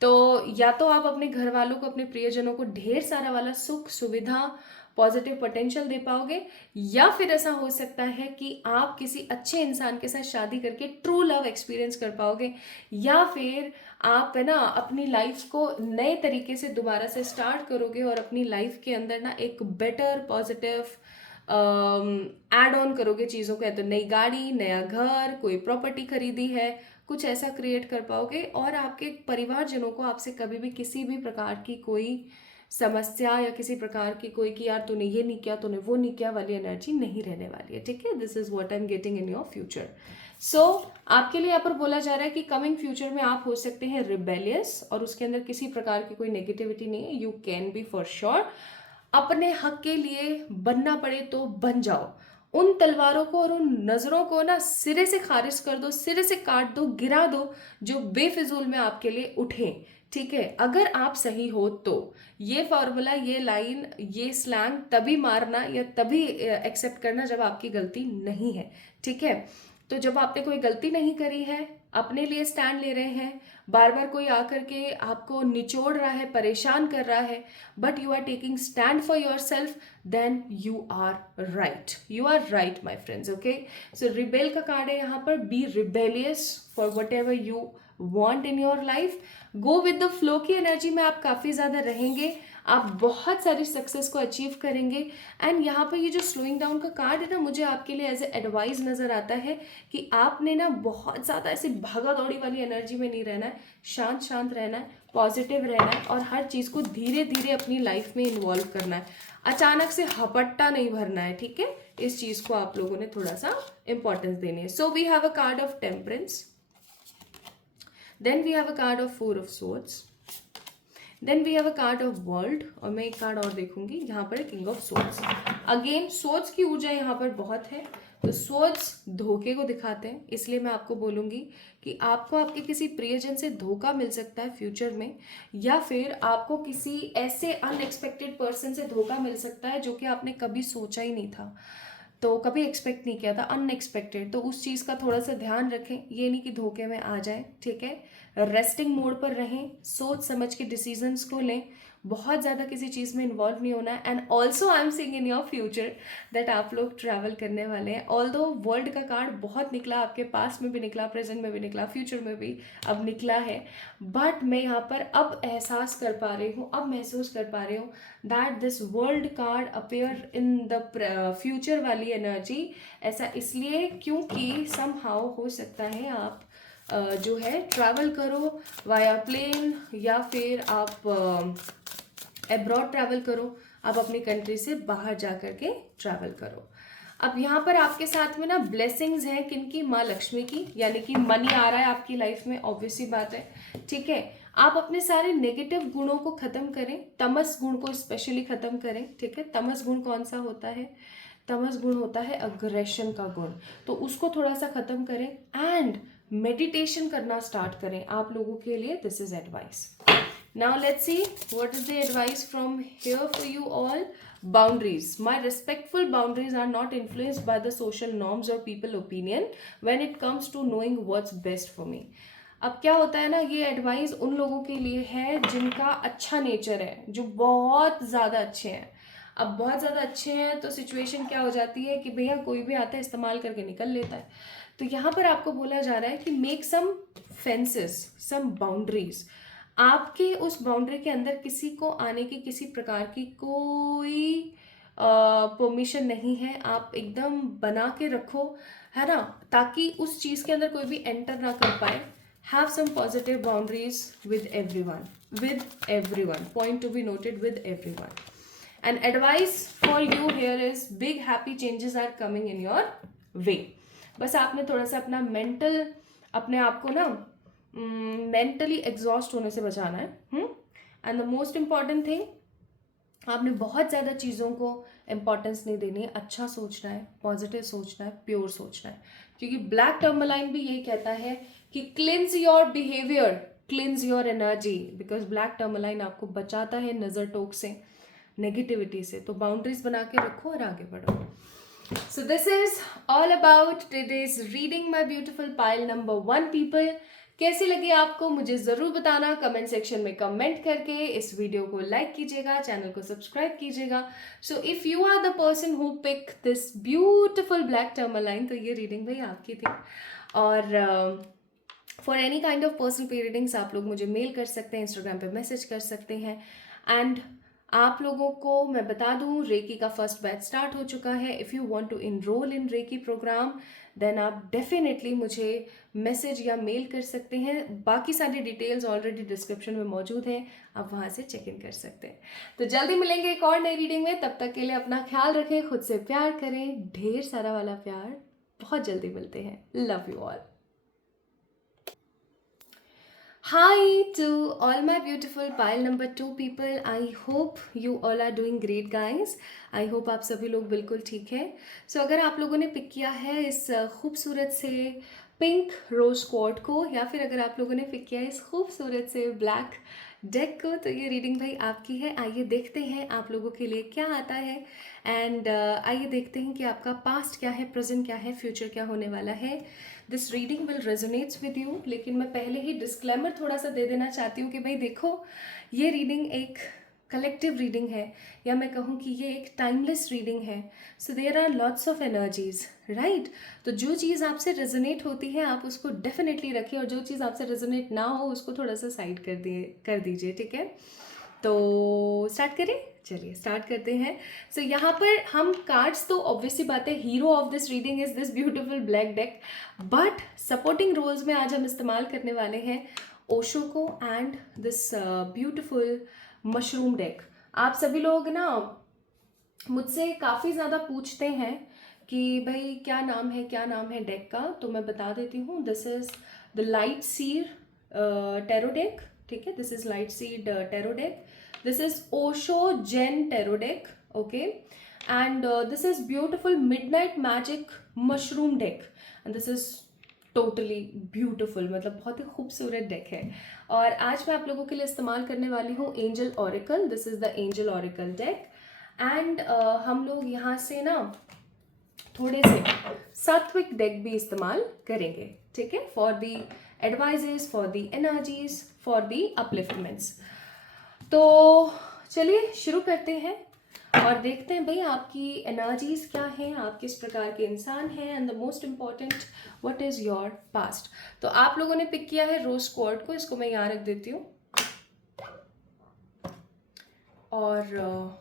तो या तो आप अपने घर वालों को, अपने प्रियजनों को ढेर सारा वाला सुख सुविधा पॉजिटिव पोटेंशियल दे पाओगे, या फिर ऐसा हो सकता है कि आप किसी अच्छे इंसान के साथ शादी करके ट्रू लव एक्सपीरियंस कर पाओगे, या फिर आप है ना अपनी लाइफ को नए तरीके से दोबारा से स्टार्ट करोगे और अपनी लाइफ के अंदर ना एक बेटर पॉजिटिव ऐड ऑन करोगे चीज़ों को, या तो नई गाड़ी, नया घर, कोई प्रॉपर्टी खरीदी है, कुछ ऐसा क्रिएट कर पाओगे, और आपके परिवारजनों को आपसे कभी भी किसी भी प्रकार की कोई समस्या या किसी प्रकार की कोई कि यार तूने ये नहीं किया, तूने वो नहीं किया वाली एनर्जी नहीं रहने वाली है, ठीक है। This is what I am getting in your future. So आपके लिए यहाँ पर बोला जा रहा है कि कमिंग फ्यूचर में आप हो सकते हैं रिबेलियस, और उसके अंदर किसी प्रकार की कोई नेगेटिविटी नहीं है। You can be for sure. अपने हक के लिए बनना पड़े तो बन जाओ। उन तलवारों को और उन नज़रों को ना सिरे से खारिज कर दो, सिरे से काट दो, गिरा दो, जो बेफिजूल में आपके लिए उठे, ठीक है। अगर आप सही हो तो ये फॉर्मूला, ये लाइन, ये स्लैंग तभी मारना या तभी एक्सेप्ट करना जब आपकी गलती नहीं है, ठीक है। तो जब आपने कोई गलती नहीं करी है, अपने लिए स्टैंड ले रहे हैं, बार बार कोई आकर के आपको निचोड़ रहा है, परेशान कर रहा है, but you are taking stand for yourself, then you are right, you are right my friends, okay. So rebel का कार्ड है यहाँ पर। Be rebellious for whatever you want in your life. Go with the flow की energy में आप काफ़ी ज़्यादा रहेंगे, आप बहुत सारी सक्सेस को अचीव करेंगे। एंड यहाँ पर ये जो स्लोइंग डाउन का कार्ड है ना, मुझे आपके लिए एज ए एडवाइस नज़र आता है कि आपने ना बहुत ज़्यादा ऐसी भागा दौड़ी वाली एनर्जी में नहीं रहना है, शांत शांत रहना है, पॉजिटिव रहना है, और हर चीज़ को धीरे धीरे अपनी लाइफ में इन्वॉल्व करना है। अचानक से हपट्टा नहीं भरना है, ठीक है। इस चीज़ को आप लोगों ने थोड़ा सा इंपॉर्टेंस देनी है। So we have a card of temperance, then we have a card of four of swords, then we have a card of world, और मैं एक कार्ड और देखूंगी, यहाँ पर king of swords. Again swords की ऊर्जा यहाँ पर बहुत है, तो सोर्ड्स धोखे को दिखाते हैं, इसलिए मैं आपको बोलूँगी कि आपको आपके किसी प्रियजन से धोखा मिल सकता है फ्यूचर में, या फिर आपको किसी ऐसे अनएक्सपेक्टेड पर्सन से धोखा मिल सकता है जो कि आपने कभी सोचा ही नहीं था, तो कभी एक्सपेक्ट नहीं किया था, अनएक्सपेक्टेड। तो उस चीज़ का थोड़ा सा ध्यान रखें, ये नहीं कि धोखे में आ जाए, ठीक है। रेस्टिंग मोड पर रहें, सोच समझ के डिसीजंस को लें, बहुत ज़्यादा किसी चीज़ में इन्वॉल्व नहीं होना है। And also I am seeing in your future that आप लोग ट्रैवल करने वाले हैं। ऑल्दो वर्ल्ड का कार्ड बहुत निकला, आपके पास में भी निकला, प्रेजेंट में भी निकला, फ्यूचर में भी अब निकला है, बट मैं यहाँ पर अब एहसास कर पा रही हूँ, अब महसूस कर पा रही हूँ that this world card appear in the future वाली एनर्जी। ऐसा इसलिए क्योंकि समहाउ हो सकता है आप जो है ट्रैवल करो वाया प्लेन, या फिर आप एब्रॉड ट्रैवल करो, आप अपनी कंट्री से बाहर जा कर के ट्रैवल करो। अब यहाँ पर आपके साथ में ना ब्लेसिंग्स हैं किनकी, माँ लक्ष्मी की, यानी कि मनी आ रहा है आपकी लाइफ में, ऑब्वियस सी बात है, ठीक है। आप अपने सारे नेगेटिव गुणों को खत्म करें, तमस गुण को स्पेशली खत्म करें, ठीक है। तमस गुण कौन सा होता है? तमस गुण होता है अग्रेशन का गुण, तो उसको थोड़ा सा खत्म करें एंड मेडिटेशन करना स्टार्ट करें। आप लोगों के लिए this is advice. Now let's see what is the advice from here for you all. Boundaries. My respectful boundaries are not influenced by the social norms or people opinion when it comes to knowing what's best for me. अब क्या होता है ना, ये advice उन लोगों के लिए है जिनका अच्छा नेचर है, जो बहुत ज़्यादा अच्छे हैं। अब बहुत ज़्यादा अच्छे हैं तो सिचुएशन क्या हो जाती है कि भैया कोई भी आता है इस्तेमाल करके निकल लेता है। तो यहाँ पर आपको बोला जा रहा है कि मेक सम फेंसेस, सम बाउंड्रीज। आपके उस बाउंड्री के अंदर किसी को आने की किसी प्रकार की कोई परमिशन नहीं है, आप एकदम बना के रखो, है ना, ताकि उस चीज़ के अंदर कोई भी एंटर ना कर पाए। Have some positive boundaries with everyone, point to be noted, with everyone. And advice for you here is big happy changes are coming in your way. बस आपने थोड़ा सा अपना अपने आप को ना मेंटली एग्जॉस्ट होने से बचाना है। And the most important thing, आपने बहुत ज़्यादा चीज़ों को इम्पॉर्टेंस नहीं देनी है, अच्छा सोचना है, पॉजिटिव सोचना है, प्योर सोचना है, क्योंकि ब्लैक टर्मलाइन भी यही कहता है कि kilns your behaviour, kilns your energy, because black tourmaline आपको बचाता है नज़र टोक से, नेगेटिविटी से। तो बाउंड्रीज बना के रखो और आगे बढ़ो। So this is all about today's reading, my beautiful pile number 1 people. कैसी लगी आपको मुझे ज़रूर बताना कमेंट सेक्शन में कमेंट करके। इस वीडियो को लाइक कीजिएगा, चैनल को सब्सक्राइब कीजिएगा। So if you are the person who pick this beautiful black tourmaline, तो ये रीडिंग भाई आपकी थी। और for any kind of personal pay readings आप लोग मुझे मेल कर सकते हैं, इंस्टाग्राम पे मैसेज कर सकते हैं। एंड आप लोगों को मैं बता दूं, रेकी का फर्स्ट बैच स्टार्ट हो चुका है। If you want to enroll in reiki program then आप डेफिनेटली मुझे मैसेज या मेल कर सकते हैं। बाकी सारी डिटेल्स ऑलरेडी डिस्क्रिप्शन में मौजूद हैं, आप वहाँ से चेक इन कर सकते हैं। तो जल्दी मिलेंगे एक और नई रीडिंग में, तब तक के लिए अपना ख्याल रखें, खुद से प्यार करें, ढेर सारा वाला प्यार। बहुत जल्दी मिलते हैं। Love you all. Hi to all my beautiful pile number 2 people. I hope you all are doing great guys. I hope आप सभी लोग बिल्कुल ठीक है। So अगर आप लोगों ने पिक किया है इस खूबसूरत से पिंक रोज क्वार्ट को, या फिर अगर आप लोगों ने पिक किया है इस खूबसूरत से ब्लैक डेक को, तो ये रीडिंग भाई आपकी है। आइए देखते हैं आप लोगों के लिए क्या आता है। एंड आइए देखते हैं कि आपका पास्ट क्या है, प्रेजेंट क्या है, फ्यूचर क्या होने वाला है। This reading will resonates with you. लेकिन मैं पहले ही डिस्क्लेमर थोड़ा सा दे देना चाहती हूँ कि भाई देखो, ये रीडिंग एक कलेक्टिव रीडिंग है, या मैं कहूँ कि ये एक टाइमलेस रीडिंग है। So there are lots of energies, right. तो जो चीज़ आपसे रेजोनेट होती है आप उसको डेफिनेटली रखिए, और जो चीज़ आपसे रेजोनेट ना हो उसको थोड़ा सा साइड कर दीजिए, ठीक है। तो स्टार्ट करें, चलिए स्टार्ट करते हैं। सो यहाँ पर हम कार्ड्स, तो ऑब्वियसली बात है, hero of this reading is this beautiful black deck, but supporting roles में आज हम इस्तेमाल करने वाले हैं ओशो को and this beautiful mushroom deck. आप सभी लोग ना मुझसे काफ़ी ज़्यादा पूछते हैं कि भाई क्या नाम है, क्या नाम है डेक का, तो मैं बता देती हूँ। This is the light seed tarot deck, ठीक है। This is light seed tarot deck. This is Osho Gen Tarot deck, okay, and this is beautiful Midnight Magic Mushroom deck, and this is totally beautiful, मतलब बहुत ही खूबसूरत deck है। और आज मैं आप लोगों के लिए इस्तेमाल करने वाली हूँ angel oracle. This is the angel oracle deck. And हम लोग यहाँ से ना थोड़े से सात्विक डेक भी इस्तेमाल करेंगे, ठीक है, for the advices, for the energies, for the upliftments. तो चलिए शुरू करते हैं और देखते हैं भाई आपकी एनर्जीज क्या हैं, आप किस प्रकार के इंसान हैं, and the most important what is your past. तो आप लोगों ने पिक किया है रोज क्वार्ट को, इसको मैं यहाँ रख देती हूँ। और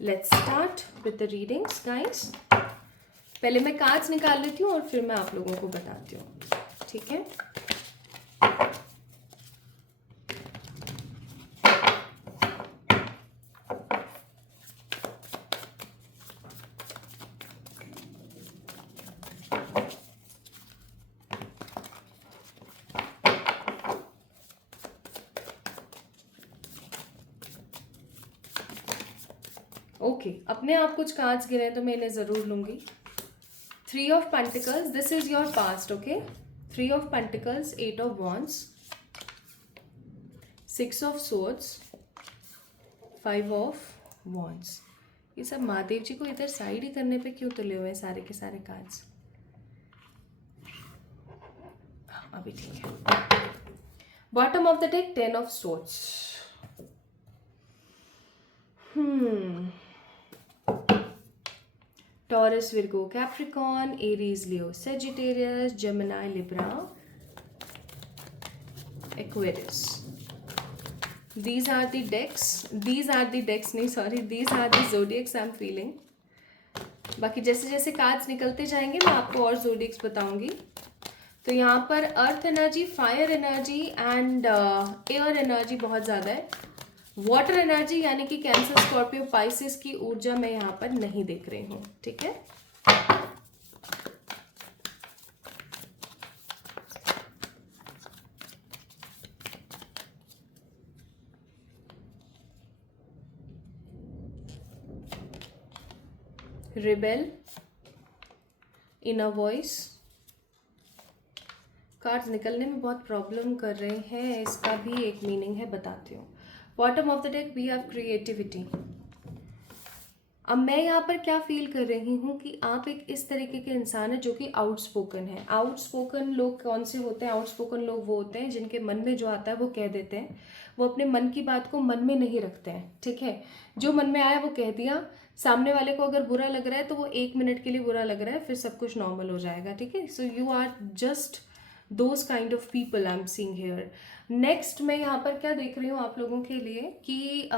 let's start with the readings guys. पहले मैं कार्ड्स निकाल लेती हूँ और फिर मैं आप लोगों को बताती हूँ, ठीक है। ओके, अपने आप कुछ कार्ड्स गिरे तो मैं इन्हें ज़रूर लूँगी। 3 of pentacles, this is your past, okay. 3 of pentacles, 8 of wands, 6 of swords, 5 of wands. ये सब महादेव जी को इधर साइड ही करने पे क्यों तुले हुए हैं सारे के सारे कार्ड्स। अभी ठीक है। Bottom of the deck 10 of swords. Taurus, Virgo, Capricorn, Aries, Leo, Sagittarius, Gemini, Libra, Aquarius. These are the decks. These are the decks. नहीं sorry. These are the zodiacs I'm feeling. बाकी जैसे जैसे cards निकलते जाएंगे मैं आपको और zodiacs बताऊंगी। तो यहाँ पर earth energy, fire energy and air energy बहुत ज़्यादा है। वाटर एनर्जी यानी कि कैंसर, स्कॉर्पियो, पाइसिस की ऊर्जा मैं यहाँ पर नहीं देख रही हूँ, ठीक है। Rebel, inner voice. कार्ड्स निकलने में बहुत प्रॉब्लम कर रहे हैं, इसका भी एक मीनिंग है, बताती हूँ। Bottom of the deck we have creativity. अब मैं यहाँ पर क्या फील कर रही हूँ कि आप एक इस तरीके के इंसान हैं जो कि आउटस्पोकन है। आउटस्पोकन लोग कौन से होते हैं? आउटस्पोकन लोग वो होते हैं जिनके मन में जो आता है वो कह देते हैं। वो अपने मन की बात को मन में नहीं रखते हैं, ठीक है। जो मन में आया वो कह दिया। सामने वाले को अगर बुरा लग रहा है तो वो 1 मिनट के लिए बुरा लग रहा है, फिर सब कुछ नॉर्मल हो जाएगा, ठीक है। So you are just those kind of people I am seeing here. Next मैं यहाँ पर क्या देख रही हूँ आप लोगों के लिए कि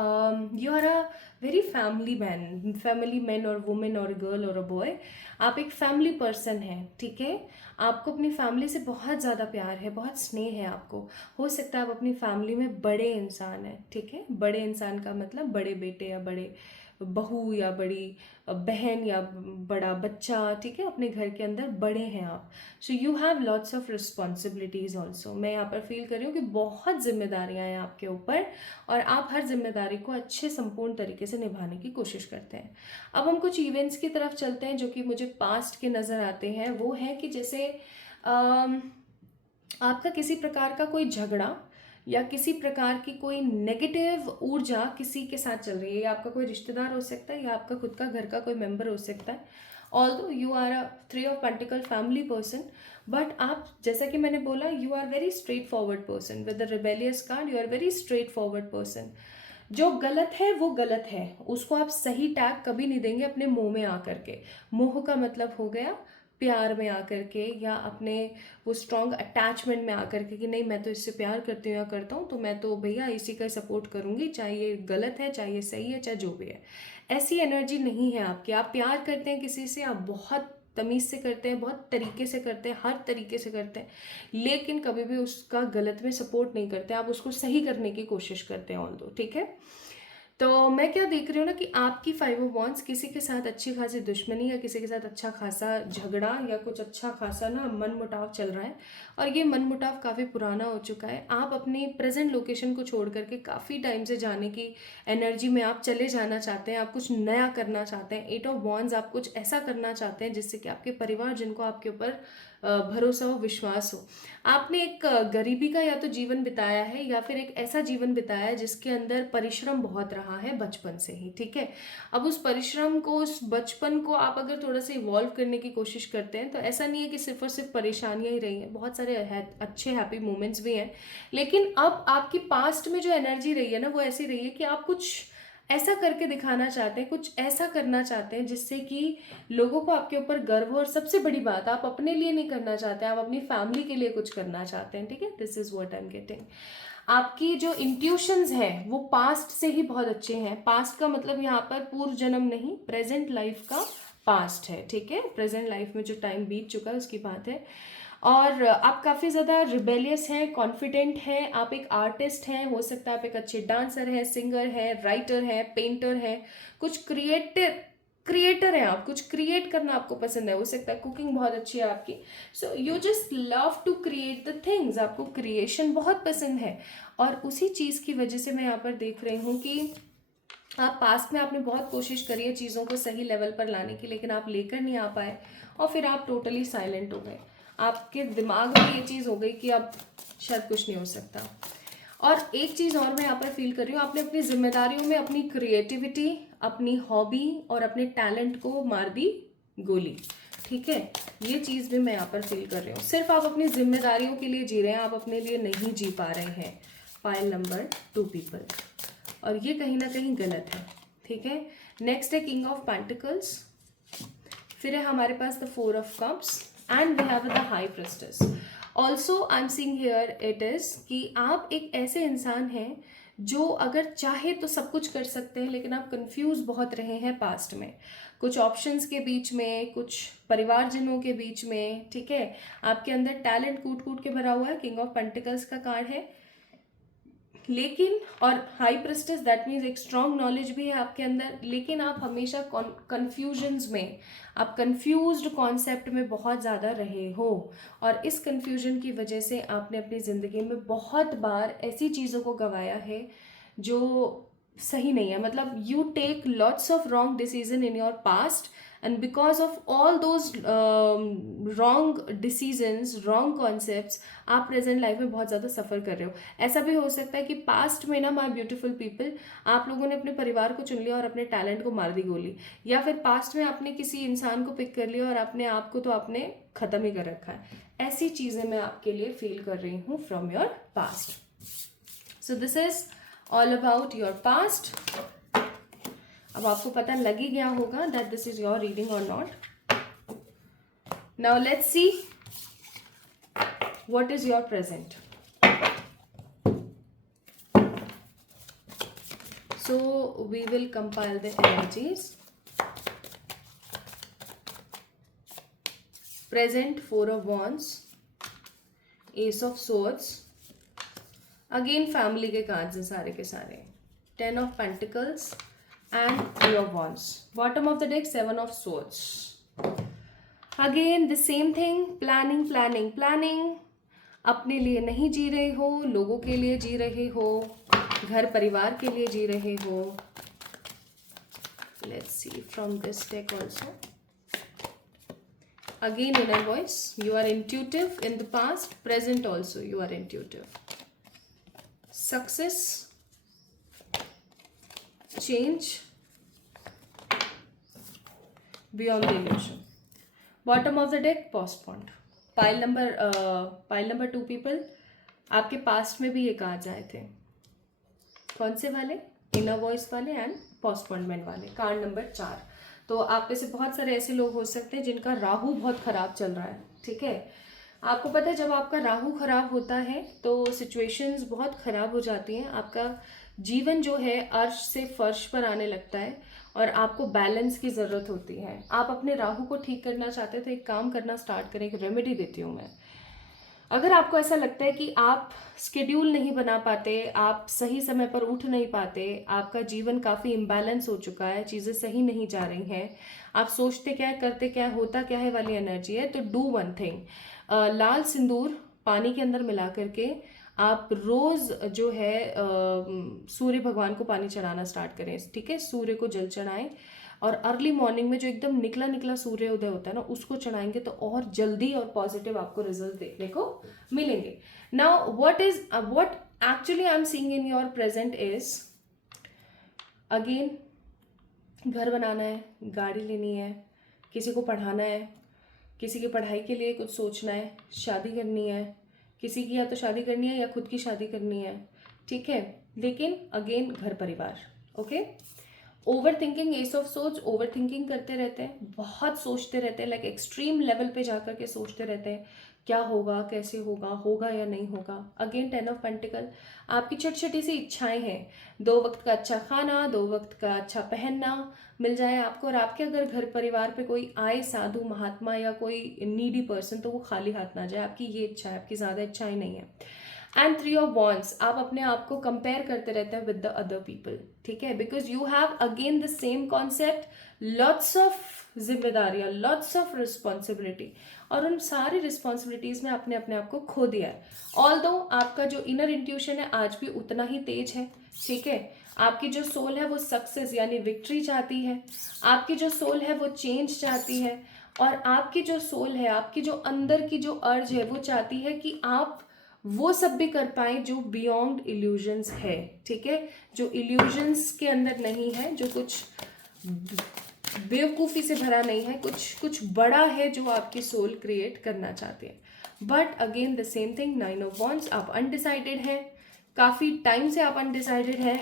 you are a very family man और वुमेन और गर्ल और अ बॉय। आप एक फैमिली पर्सन हैं, ठीक है। आपको अपनी फैमिली से बहुत ज़्यादा प्यार है, बहुत स्नेह है आपको। हो सकता है आप अपनी फैमिली में बड़े इंसान हैं, ठीक है। बड़े इंसान का मतलब बड़े बेटे या बड़े बहू या बड़ी बहन या बड़ा बच्चा, ठीक है। अपने घर के अंदर बड़े हैं आप। So you have lots of responsibilities also. मैं यहाँ पर फील कर रही हूँ कि बहुत जिम्मेदारियाँ हैं आपके ऊपर और आप हर जिम्मेदारी को अच्छे संपूर्ण तरीके से निभाने की कोशिश करते हैं। अब हम कुछ इवेंट्स की तरफ चलते हैं जो कि मुझे पास्ट के नज़र आते हैं। वो है कि जैसे आपका किसी प्रकार का कोई झगड़ा या किसी प्रकार की कोई नेगेटिव ऊर्जा किसी के साथ चल रही है। आपका कोई रिश्तेदार हो सकता है या आपका खुद का घर का कोई मेंबर हो सकता है। Although you are a 3 of pentacle family person, but आप जैसा कि मैंने बोला you are very straightforward person with the rebellious card. You are very straightforward person. जो गलत है वो गलत है, उसको आप सही टैग कभी नहीं देंगे अपने मुंह में आकर के। मोह का मतलब हो गया प्यार में आकर के या अपने वो स्ट्रॉन्ग अटैचमेंट में आकर के कि नहीं मैं तो इससे प्यार करती हूँ या करता हूँ तो मैं तो भैया इसी का सपोर्ट करूँगी, चाहे ये गलत है चाहे ये सही है चाहे जो भी है। ऐसी एनर्जी नहीं है आपकी। आप प्यार करते हैं किसी से, आप बहुत तमीज़ से करते हैं, बहुत तरीके से करते हैं, हर तरीके से करते हैं, लेकिन कभी भी उसका गलत में सपोर्ट नहीं करते। आप उसको सही करने की कोशिश करते हैं ऑल दो, ठीक है। तो मैं क्या देख रही हूँ ना कि आपकी 5 ऑफ वॉन्ड्स किसी के साथ अच्छी खासी दुश्मनी या किसी के साथ अच्छा खासा झगड़ा या कुछ अच्छा खासा ना मनमुटाव चल रहा है और ये मनमुटाव काफ़ी पुराना हो चुका है। आप अपनी प्रेजेंट लोकेशन को छोड़ करके काफ़ी टाइम से जाने की एनर्जी में आप चले जाना चाहते हैं। आप कुछ नया करना चाहते हैं। 8 ऑफ वॉन्ड्स, आप कुछ ऐसा करना चाहते हैं जिससे कि आपके परिवार जिनको आपके ऊपर भरोसा हो, विश्वास हो। आपने एक गरीबी का या तो जीवन बिताया है या फिर एक ऐसा जीवन बिताया है जिसके अंदर परिश्रम बहुत रहा है बचपन से ही, ठीक है। अब उस परिश्रम को, उस बचपन को आप अगर थोड़ा सा इवॉल्व करने की कोशिश करते हैं तो ऐसा नहीं है कि सिर्फ और सिर्फ परेशानियां ही रही हैं, बहुत सारे अच्छे हैप्पी मोमेंट्स भी हैं। लेकिन अब आपकी पास्ट में जो एनर्जी रही है ना वो ऐसी रही है कि आप कुछ ऐसा करके दिखाना चाहते हैं, कुछ ऐसा करना चाहते हैं जिससे कि लोगों को आपके ऊपर गर्व हो। और सबसे बड़ी बात, आप अपने लिए नहीं करना चाहते, आप अपनी फैमिली के लिए कुछ करना चाहते हैं, ठीक है। This is what I am getting. आपकी जो इंट्यूशंस हैं वो पास्ट से ही बहुत अच्छे हैं। पास्ट का मतलब यहाँ पर पूर्व जन्म नहीं, प्रेजेंट लाइफ का पास्ट है, ठीक है। प्रेजेंट लाइफ में जो टाइम बीत चुका है उसकी बात है। और आप काफ़ी ज़्यादा रिबेलियस हैं, कॉन्फिडेंट हैं, आप एक आर्टिस्ट हैं। हो सकता है आप एक अच्छे डांसर हैं, सिंगर हैं, राइटर हैं, पेंटर हैं, कुछ क्रिएटर हैं। आप कुछ क्रिएट करना आपको पसंद है। हो सकता है कुकिंग बहुत अच्छी है आपकी। So you just love to create the things. आपको क्रिएशन बहुत पसंद है और उसी चीज़ की वजह से मैं यहाँ पर देख रही हूँ कि आप पास्ट में आपने बहुत कोशिश करी है चीज़ों को सही लेवल पर लाने की, लेकिन आप लेकर नहीं आ पाए और फिर आप टोटली साइलेंट हो गए। आपके दिमाग में ये चीज़ हो गई कि अब शायद कुछ नहीं हो सकता। और एक चीज़ और मैं यहाँ पर फील कर रही हूँ, आपने अपनी जिम्मेदारियों में अपनी क्रिएटिविटी, अपनी हॉबी और अपने टैलेंट को मार दी गोली, ठीक है। ये चीज़ भी मैं यहाँ पर फील कर रही हूँ। सिर्फ आप अपनी जिम्मेदारियों के लिए जी रहे हैं, आप अपने लिए नहीं जी पा रहे हैं। फाइल नंबर 2 पीपल, और ये कहीं ना कहीं गलत है, ठीक है। नेक्स्ट है किंग ऑफ पेंटिकल्स, फिर है हमारे पास the 4 of cups and we have the high priestess. Also I am seeing here it is कि आप एक ऐसे इंसान हैं जो अगर चाहे तो सब कुछ कर सकते हैं, लेकिन आप कंफ्यूज बहुत रहे हैं पास्ट में, कुछ ऑप्शंस के बीच में, कुछ परिवारजनों के बीच में, ठीक है। आपके अंदर टैलेंट कूट कूट के भरा हुआ है। किंग ऑफ पेंटिकल्स का कार्ड है, लेकिन और हाई प्रेस्टेस दैट मीन्स एक स्ट्रॉन्ग नॉलेज भी है आपके अंदर, लेकिन आप हमेशा कन्फ्यूजन्स में, आप कन्फ्यूज्ड कॉन्सेप्ट में बहुत ज़्यादा रहे हो और इस कन्फ्यूजन की वजह से आपने अपनी ज़िंदगी में बहुत बार ऐसी चीज़ों को गंवाया है जो सही नहीं है। मतलब you take lots of wrong decision in your past and because of all those wrong decisions, wrong concepts, आप प्रेजेंट लाइफ में बहुत ज़्यादा सफ़र कर रहे हो. ऐसा भी हो सकता है कि पास्ट में ना, माय ब्यूटीफुल पीपल, आप लोगों ने अपने परिवार को चुन लिया और अपने टैलेंट को मार दी गोली, या फिर पास्ट में आपने किसी इंसान को पिक कर लिया और अपने आप को तो आपने ख़त्म ही कर रखा है. ऐसी चीज़ें मैं आपके लिए फील कर रही हूँ from your past. So this is all about your past. अब आपको पता लग ही गया होगा that this is your reading और not. Now let's see what is your present. So we will compile the energies. Present, Four of Wands, Ace of Swords, again family के cards हैं सारे के सारे, Ten of Pentacles and Three of Wands. Bottom of the deck, Seven of Swords. Again the same thing, planning, planning, planning. अपने लिए नहीं जी रहे हो, लोगों के लिए जी रहे हो, घर परिवार के लिए जी रहे हो. Let's see from this deck also. Again inner voice. You are intuitive in the past, present also you are intuitive. Success, change, beyond the illusion. Bottom of the deck, postponed. Pile number 2 people, आपके past में भी ये cards आए थे. कौन से वाले? Inner voice वाले एंड पोस्टपोनमेंट वाले. Card number 4. तो आप में से बहुत सारे ऐसे लोग हो सकते हैं जिनका राहु बहुत ख़राब चल रहा है. ठीक है, आपको पता है जब आपका राहु ख़राब होता है तो सिचुएशंस बहुत ख़राब हो जाती हैं. आपका जीवन जो है अर्श से फर्श पर आने लगता है और आपको बैलेंस की ज़रूरत होती है. आप अपने राहु को ठीक करना चाहते हैं तो एक काम करना स्टार्ट करें. एक रेमेडी देती हूँ मैं. अगर आपको ऐसा लगता है कि आप स्केड्यूल नहीं बना पाते, आप सही समय पर उठ नहीं पाते, आपका जीवन काफ़ी इम्बैलेंस हो चुका है, चीज़ें सही नहीं जा रही हैं, आप सोचते क्या है, करते क्या है, होता क्या है वाली एनर्जी है, तो डू वन थिंग. लाल सिंदूर पानी के अंदर मिला करके आप रोज़ जो है सूर्य भगवान को पानी चढ़ाना स्टार्ट करें. ठीक है, सूर्य को जल चढ़ाएं और अर्ली मॉर्निंग में जो एकदम निकला निकला सूर्योदय होता है ना, उसको चढ़ाएंगे तो और जल्दी और पॉजिटिव आपको रिजल्ट देखने को मिलेंगे. Now what actually I am seeing in your present is, again घर बनाना है, गाड़ी लेनी है, किसी को पढ़ाना है, किसी की पढ़ाई के लिए कुछ सोचना है, शादी करनी है, किसी की या तो शादी करनी है या खुद की शादी करनी है. ठीक है, लेकिन अगेन घर परिवार. Okay, over thinking, S of सोच, ओवर थिंकिंग करते रहते हैं, बहुत सोचते रहते हैं, लाइक एक्सट्रीम लेवल पे जाकर के सोचते रहते हैं क्या होगा, कैसे होगा, होगा या नहीं होगा. अगेन 10 ऑफ पेंटिकल, आपकी छोटी छोटी सी इच्छाएं हैं. 2 वक्त का अच्छा खाना, 2 वक्त का अच्छा पहनना मिल जाए आपको. और आपके अगर घर परिवार पे कोई आए, साधु महात्मा या कोई नीडी पर्सन, तो वो खाली हाथ ना जाए. आपकी ये इच्छा है, आपकी ज़्यादा इच्छाएं नहीं है. एंड 3 ऑफ वॉन्ड्स, आप अपने आप को कंपेयर करते रहते हैं विद द अदर पीपल. ठीक है, because you have again the same concept, lots of जिम्मेदारियाँ, लॉट्स ऑफ रिस्पॉन्सिबिलिटी, और उन सारी रिस्पॉन्सिबिलिटीज़ में आपने अपने आप को खो दिया है. ऑल्दो आपका जो इनर इंट्यूशन है आज भी उतना ही तेज है. ठीक है, आपकी जो सोल है वो सक्सेस यानी विक्ट्री चाहती है, आपकी जो सोल है वो चेंज चाहती है, और आपकी जो सोल है, आपकी जो अंदर की जो अर्ज है वो चाहती है कि आप वो सब भी कर पाए जो बियॉन्ड इल्यूजन्स है. ठीक है, जो इल्यूजन्स के अंदर नहीं है, जो कुछ बेवकूफ़ी से भरा नहीं है, कुछ बड़ा है जो आपकी सोल क्रिएट करना चाहती है. But again the same thing, 9 of wands, आप अनडिसाइडेड हैं, काफ़ी टाइम से आप अनडिसाइडेड हैं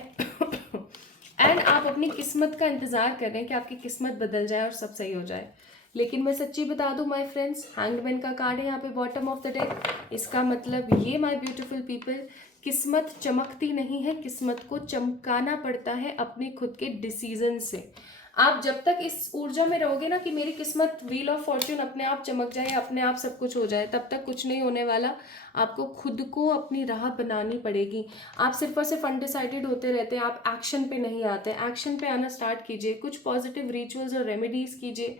एंड आप अपनी किस्मत का इंतज़ार कर रहे हैं कि आपकी किस्मत बदल जाए और सब सही हो जाए. लेकिन मैं सच्ची बता दूं माय फ्रेंड्स, हैंगमैन का कार्ड है यहाँ पे बॉटम ऑफ द डेक. इसका मतलब ये माय ब्यूटीफुल पीपल, किस्मत चमकती नहीं है, किस्मत को चमकाना पड़ता है अपने खुद के डिसीजन से. आप जब तक इस ऊर्जा में रहोगे ना कि मेरी किस्मत, व्हील ऑफ फॉर्च्यून अपने आप चमक जाए, अपने आप सब कुछ हो जाए, तब तक कुछ नहीं होने वाला. आपको खुद को अपनी राह बनानी पड़ेगी. आप सिर्फ और सिर्फ अनडिसाइडेड होते रहते हैं, आप एक्शन पे नहीं आते. एक्शन पे आना स्टार्ट कीजिए, कुछ पॉजिटिव रिचुअल्स और रेमेडीज कीजिए,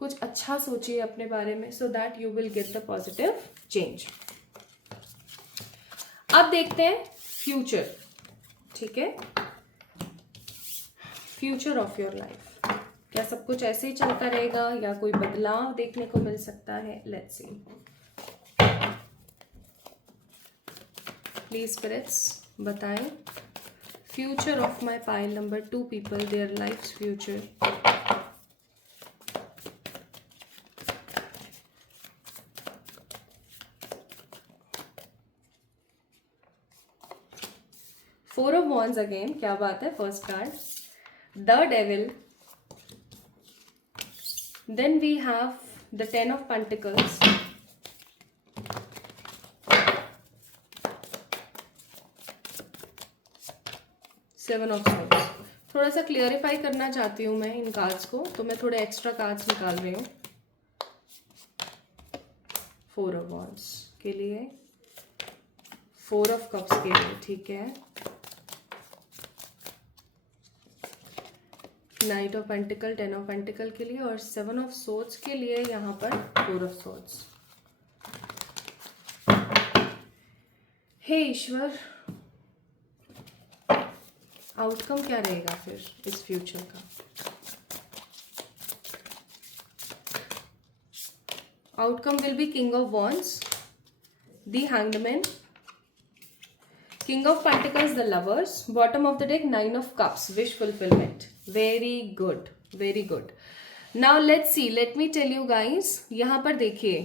कुछ अच्छा सोचिए अपने बारे में, so that you will get the positive change. अब देखते हैं फ्यूचर. ठीक है, फ्यूचर ऑफ योर लाइफ. क्या सब कुछ ऐसे ही चलता रहेगा या कोई बदलाव देखने को मिल सकता है? Let's see. प्लीज स्पिरिट्स बताएं future of my pile number 2 people, their life's future. Four of wands again, क्या बात है। First card the devil, then we have the 10 of pentacles, seven of swords. थोड़ा सा क्लियरिफाई करना चाहती हूँ मैं इन कार्ड्स को, तो मैं थोड़े एक्स्ट्रा कार्ड्स निकाल रही हूँ फोर ऑफ वॉन्ड्स के लिए, फोर ऑफ कप्स के लिए, ठीक है, night of pentacle, 10 of pentacle के लिए, और 7 ऑफ सोर्ड्स के लिए यहाँ पर 4 ऑफ सोर्ड्स। हे ईश्वर, आउटकम क्या रहेगा फिर इस फ्यूचर का? Outcome will be king of wands, the hanged man, King of Pentacles, the lovers, bottom of the deck, 9 of cups, wish fulfillment. Very good, very good. Now let's see, let me tell you guys, यहाँ पर देखिए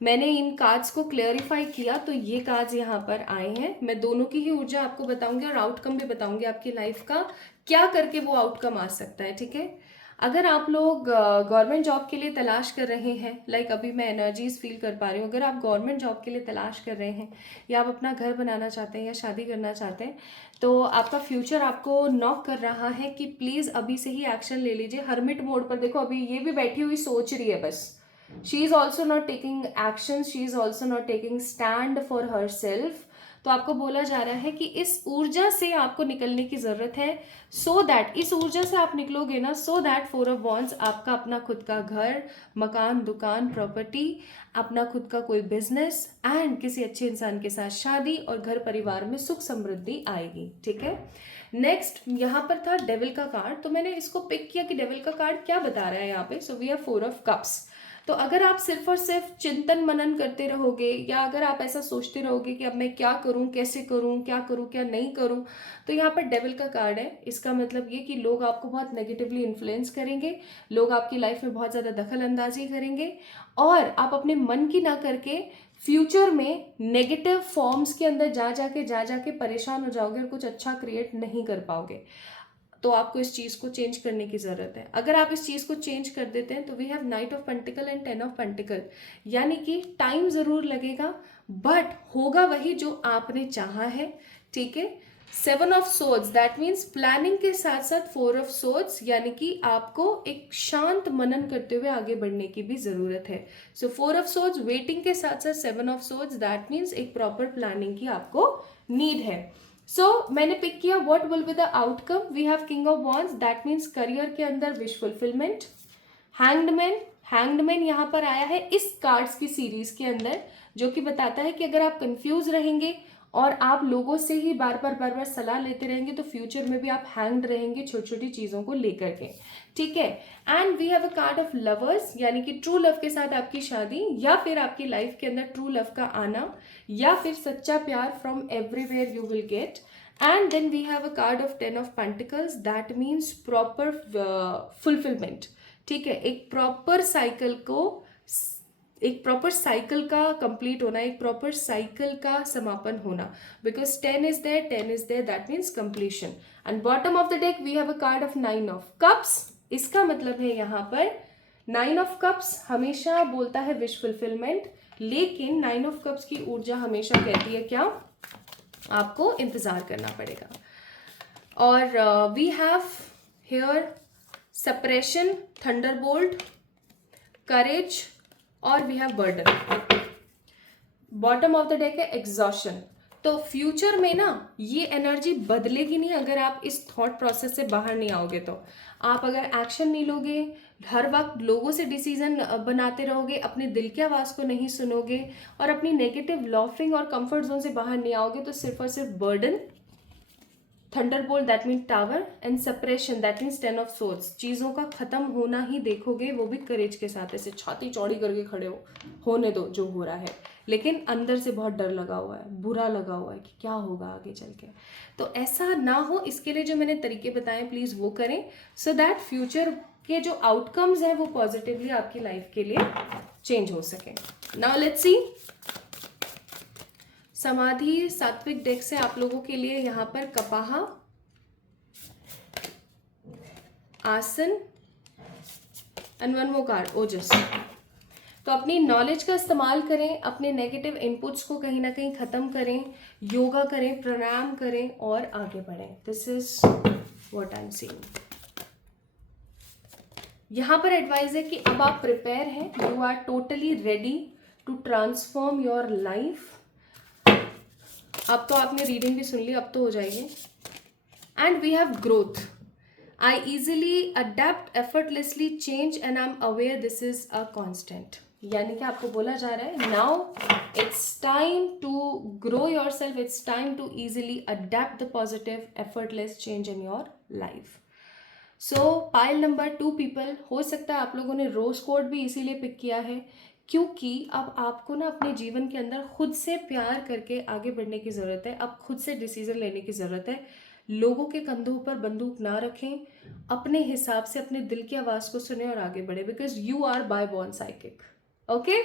मैंने इन cards को clarify किया, तो ये cards यहाँ पर आए हैं। मैं दोनों की ही ऊर्जा आपको बताऊंगी और आउटकम भी बताऊंगी आपकी लाइफ का, क्या करके वो आउटकम आ सकता है, ठीक है। अगर आप लोग गवर्नमेंट जॉब के लिए तलाश कर रहे हैं, लाइक अभी मैं एनर्जीज फील कर पा रही हूँ, अगर आप गवर्नमेंट जॉब के लिए तलाश कर रहे हैं या आप अपना घर बनाना चाहते हैं या शादी करना चाहते हैं, तो आपका फ्यूचर आपको नॉक कर रहा है कि प्लीज़ अभी से ही एक्शन ले लीजिए। हर्मिट मोड पर देखो, अभी ये भी बैठी हुई सोच रही है बस। She is also not taking action, she is also not taking stand for her self. तो आपको बोला जा रहा है कि इस ऊर्जा से आपको निकलने की ज़रूरत है, सो दैट इस ऊर्जा से आप निकलोगे ना, सो दैट 4 ऑफ वॉन्ड्स आपका अपना खुद का घर, मकान, दुकान, प्रॉपर्टी, अपना खुद का कोई बिजनेस एंड किसी अच्छे इंसान के साथ शादी और घर परिवार में सुख समृद्धि आएगी, ठीक है। नेक्स्ट यहाँ पर था डेविल का कार्ड, तो मैंने इसको पिक किया कि डेविल का कार्ड क्या बता रहा है यहाँ पे। So we have 4 of cups. तो अगर आप सिर्फ और सिर्फ चिंतन मनन करते रहोगे या अगर आप ऐसा सोचते रहोगे कि अब मैं क्या करूं, कैसे करूं, क्या करूं, क्या नहीं करूं, तो यहाँ पर डेविल का कार्ड है। इसका मतलब ये कि लोग आपको बहुत नेगेटिवली इन्फ्लुएंस करेंगे, लोग आपकी लाइफ में बहुत ज़्यादा दखल अंदाजी करेंगे और आप अपने मन की ना करके फ्यूचर में नेगेटिव फॉर्म्स के अंदर जा जाके परेशान हो जाओगे और कुछ अच्छा क्रिएट नहीं कर पाओगे। तो आपको इस चीज़ को चेंज करने की ज़रूरत है। अगर आप इस चीज़ को चेंज कर देते हैं तो we have knight of pentacle and 10 of pentacle, यानी कि टाइम ज़रूर लगेगा बट होगा वही जो आपने चाहा है, ठीक है। 7 of swords, that means planning के साथ साथ 4 ऑफ सोर्ड्स, यानी कि आपको एक शांत मनन करते हुए आगे बढ़ने की भी ज़रूरत है। सो 4 ऑफ सोर्ड्स वेटिंग के साथ साथ 7 ऑफ सोर्ड्स, दैट मीन्स एक प्रॉपर प्लानिंग की आपको नीड है। सो मैंने पिक किया what will be the outcome. We have king of wands, that means career के अंदर विश फुलफिलमेंट। हैंग्ड मैन यहाँ पर आया है इस कार्ड्स की सीरीज के अंदर, जो कि बताता है कि अगर आप कंफ्यूज रहेंगे और आप लोगों से ही बार बार सलाह लेते रहेंगे तो फ्यूचर में भी आप हैंग्ड रहेंगे छोटी छोटी चीज़ों को लेकर के, ठीक है। And we have a card of lovers, यानी कि ट्रू लव के साथ आपकी शादी या फिर आपकी लाइफ के अंदर ट्रू लव का आना या फिर सच्चा प्यार from everywhere you will get. And then we have a card of 10 of pentacles, that means proper fulfilment, ठीक है। एक प्रॉपर साइकिल का कंप्लीट होना, एक प्रॉपर साइकिल का समापन होना, because 10 is there, that means completion. And bottom of the deck we have a card of 9 of cups. इसका मतलब है यहाँ पर 9 ऑफ कप्स हमेशा बोलता है विश फुलफिलमेंट, लेकिन 9 ऑफ कप्स की ऊर्जा हमेशा कहती है क्या, आपको इंतजार करना पड़ेगा। और we have here suppression, thunderbolt, courage और we have burden. Bottom of the deck है एग्जॉशन। तो फ्यूचर में ना ये एनर्जी बदलेगी नहीं अगर आप इस थॉट प्रोसेस से बाहर नहीं आओगे। तो आप अगर एक्शन नहीं लोगे, हर वक्त लोगों से डिसीजन बनाते रहोगे, अपने दिल की आवाज़ को नहीं सुनोगे और अपनी नेगेटिव लॉफिंग और कंफर्ट जोन से बाहर नहीं आओगे, तो सिर्फ और सिर्फ burden Thunderbolt that mean tower, and separation that means 10 of swords. चीज़ों का ख़त्म होना ही देखोगे, वो भी करेज के साथ, ऐसे छाती चौड़ी करके खड़े हो, होने दो जो हो रहा है, लेकिन अंदर से बहुत डर लगा हुआ है, बुरा लगा हुआ है कि क्या होगा आगे चल के। तो ऐसा ना हो, इसके लिए जो मैंने तरीके बताए प्लीज़ वो करें, सो दैट फ्यूचर के जो आउटकम्स हैं वो पॉजिटिवली आपकी लाइफ के लिए चेंज हो सके। नाउ लेट्स सी, समाधि सात्विक डेक से आप लोगों के लिए यहाँ पर कपाहा, आसन एंड वन मोर कार्ड ओजस। तो अपनी नॉलेज का इस्तेमाल करें, अपने नेगेटिव इनपुट्स को कहीं ना कहीं ख़त्म करें, योगा करें, प्राणायाम करें और आगे बढ़ें। This is what I am seeing. यहाँ पर एडवाइस है कि अब आप प्रिपेयर हैं, you are totally ready to transform your life. अब तो आपने रीडिंग भी सुन ली, अब तो हो जाएगी। And we have growth, I easily adapt, effortlessly change and I am aware this is a constant. यानी कि आपको बोला जा रहा है now it's time to grow yourself, it's time to easily adapt the positive effortless change in your life. So pile number 2 people, हो सकता है आप लोगों ने रोज कोड भी इसीलिए पिक किया है क्योंकि अब आपको ना अपने जीवन के अंदर खुद से प्यार करके आगे बढ़ने की ज़रूरत है। अब खुद से डिसीजन लेने की ज़रूरत है। लोगों के कंधों पर बंदूक ना रखें, अपने हिसाब से अपने दिल की आवाज़ को सुने और आगे बढ़े, because you are by born psychic. Okay,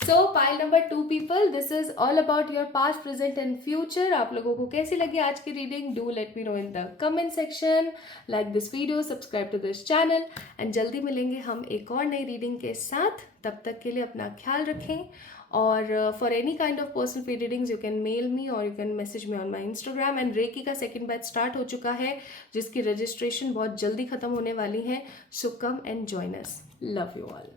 so pile number 2 people, this is all about your past, present and future. आप लोगों को कैसी लगी आज की reading? Do let me know in the comment section, like this video, subscribe to this channel, and जल्दी मिलेंगे हम एक और नई रीडिंग के साथ। तब तक के लिए अपना ख्याल रखें, और for any kind of personal pre readings you can mail me और you can message me on my Instagram. And Reiki का सेकंड बैच स्टार्ट हो चुका है, जिसकी रजिस्ट्रेशन बहुत जल्दी खत्म होने वाली है, so come and join us. Love you all.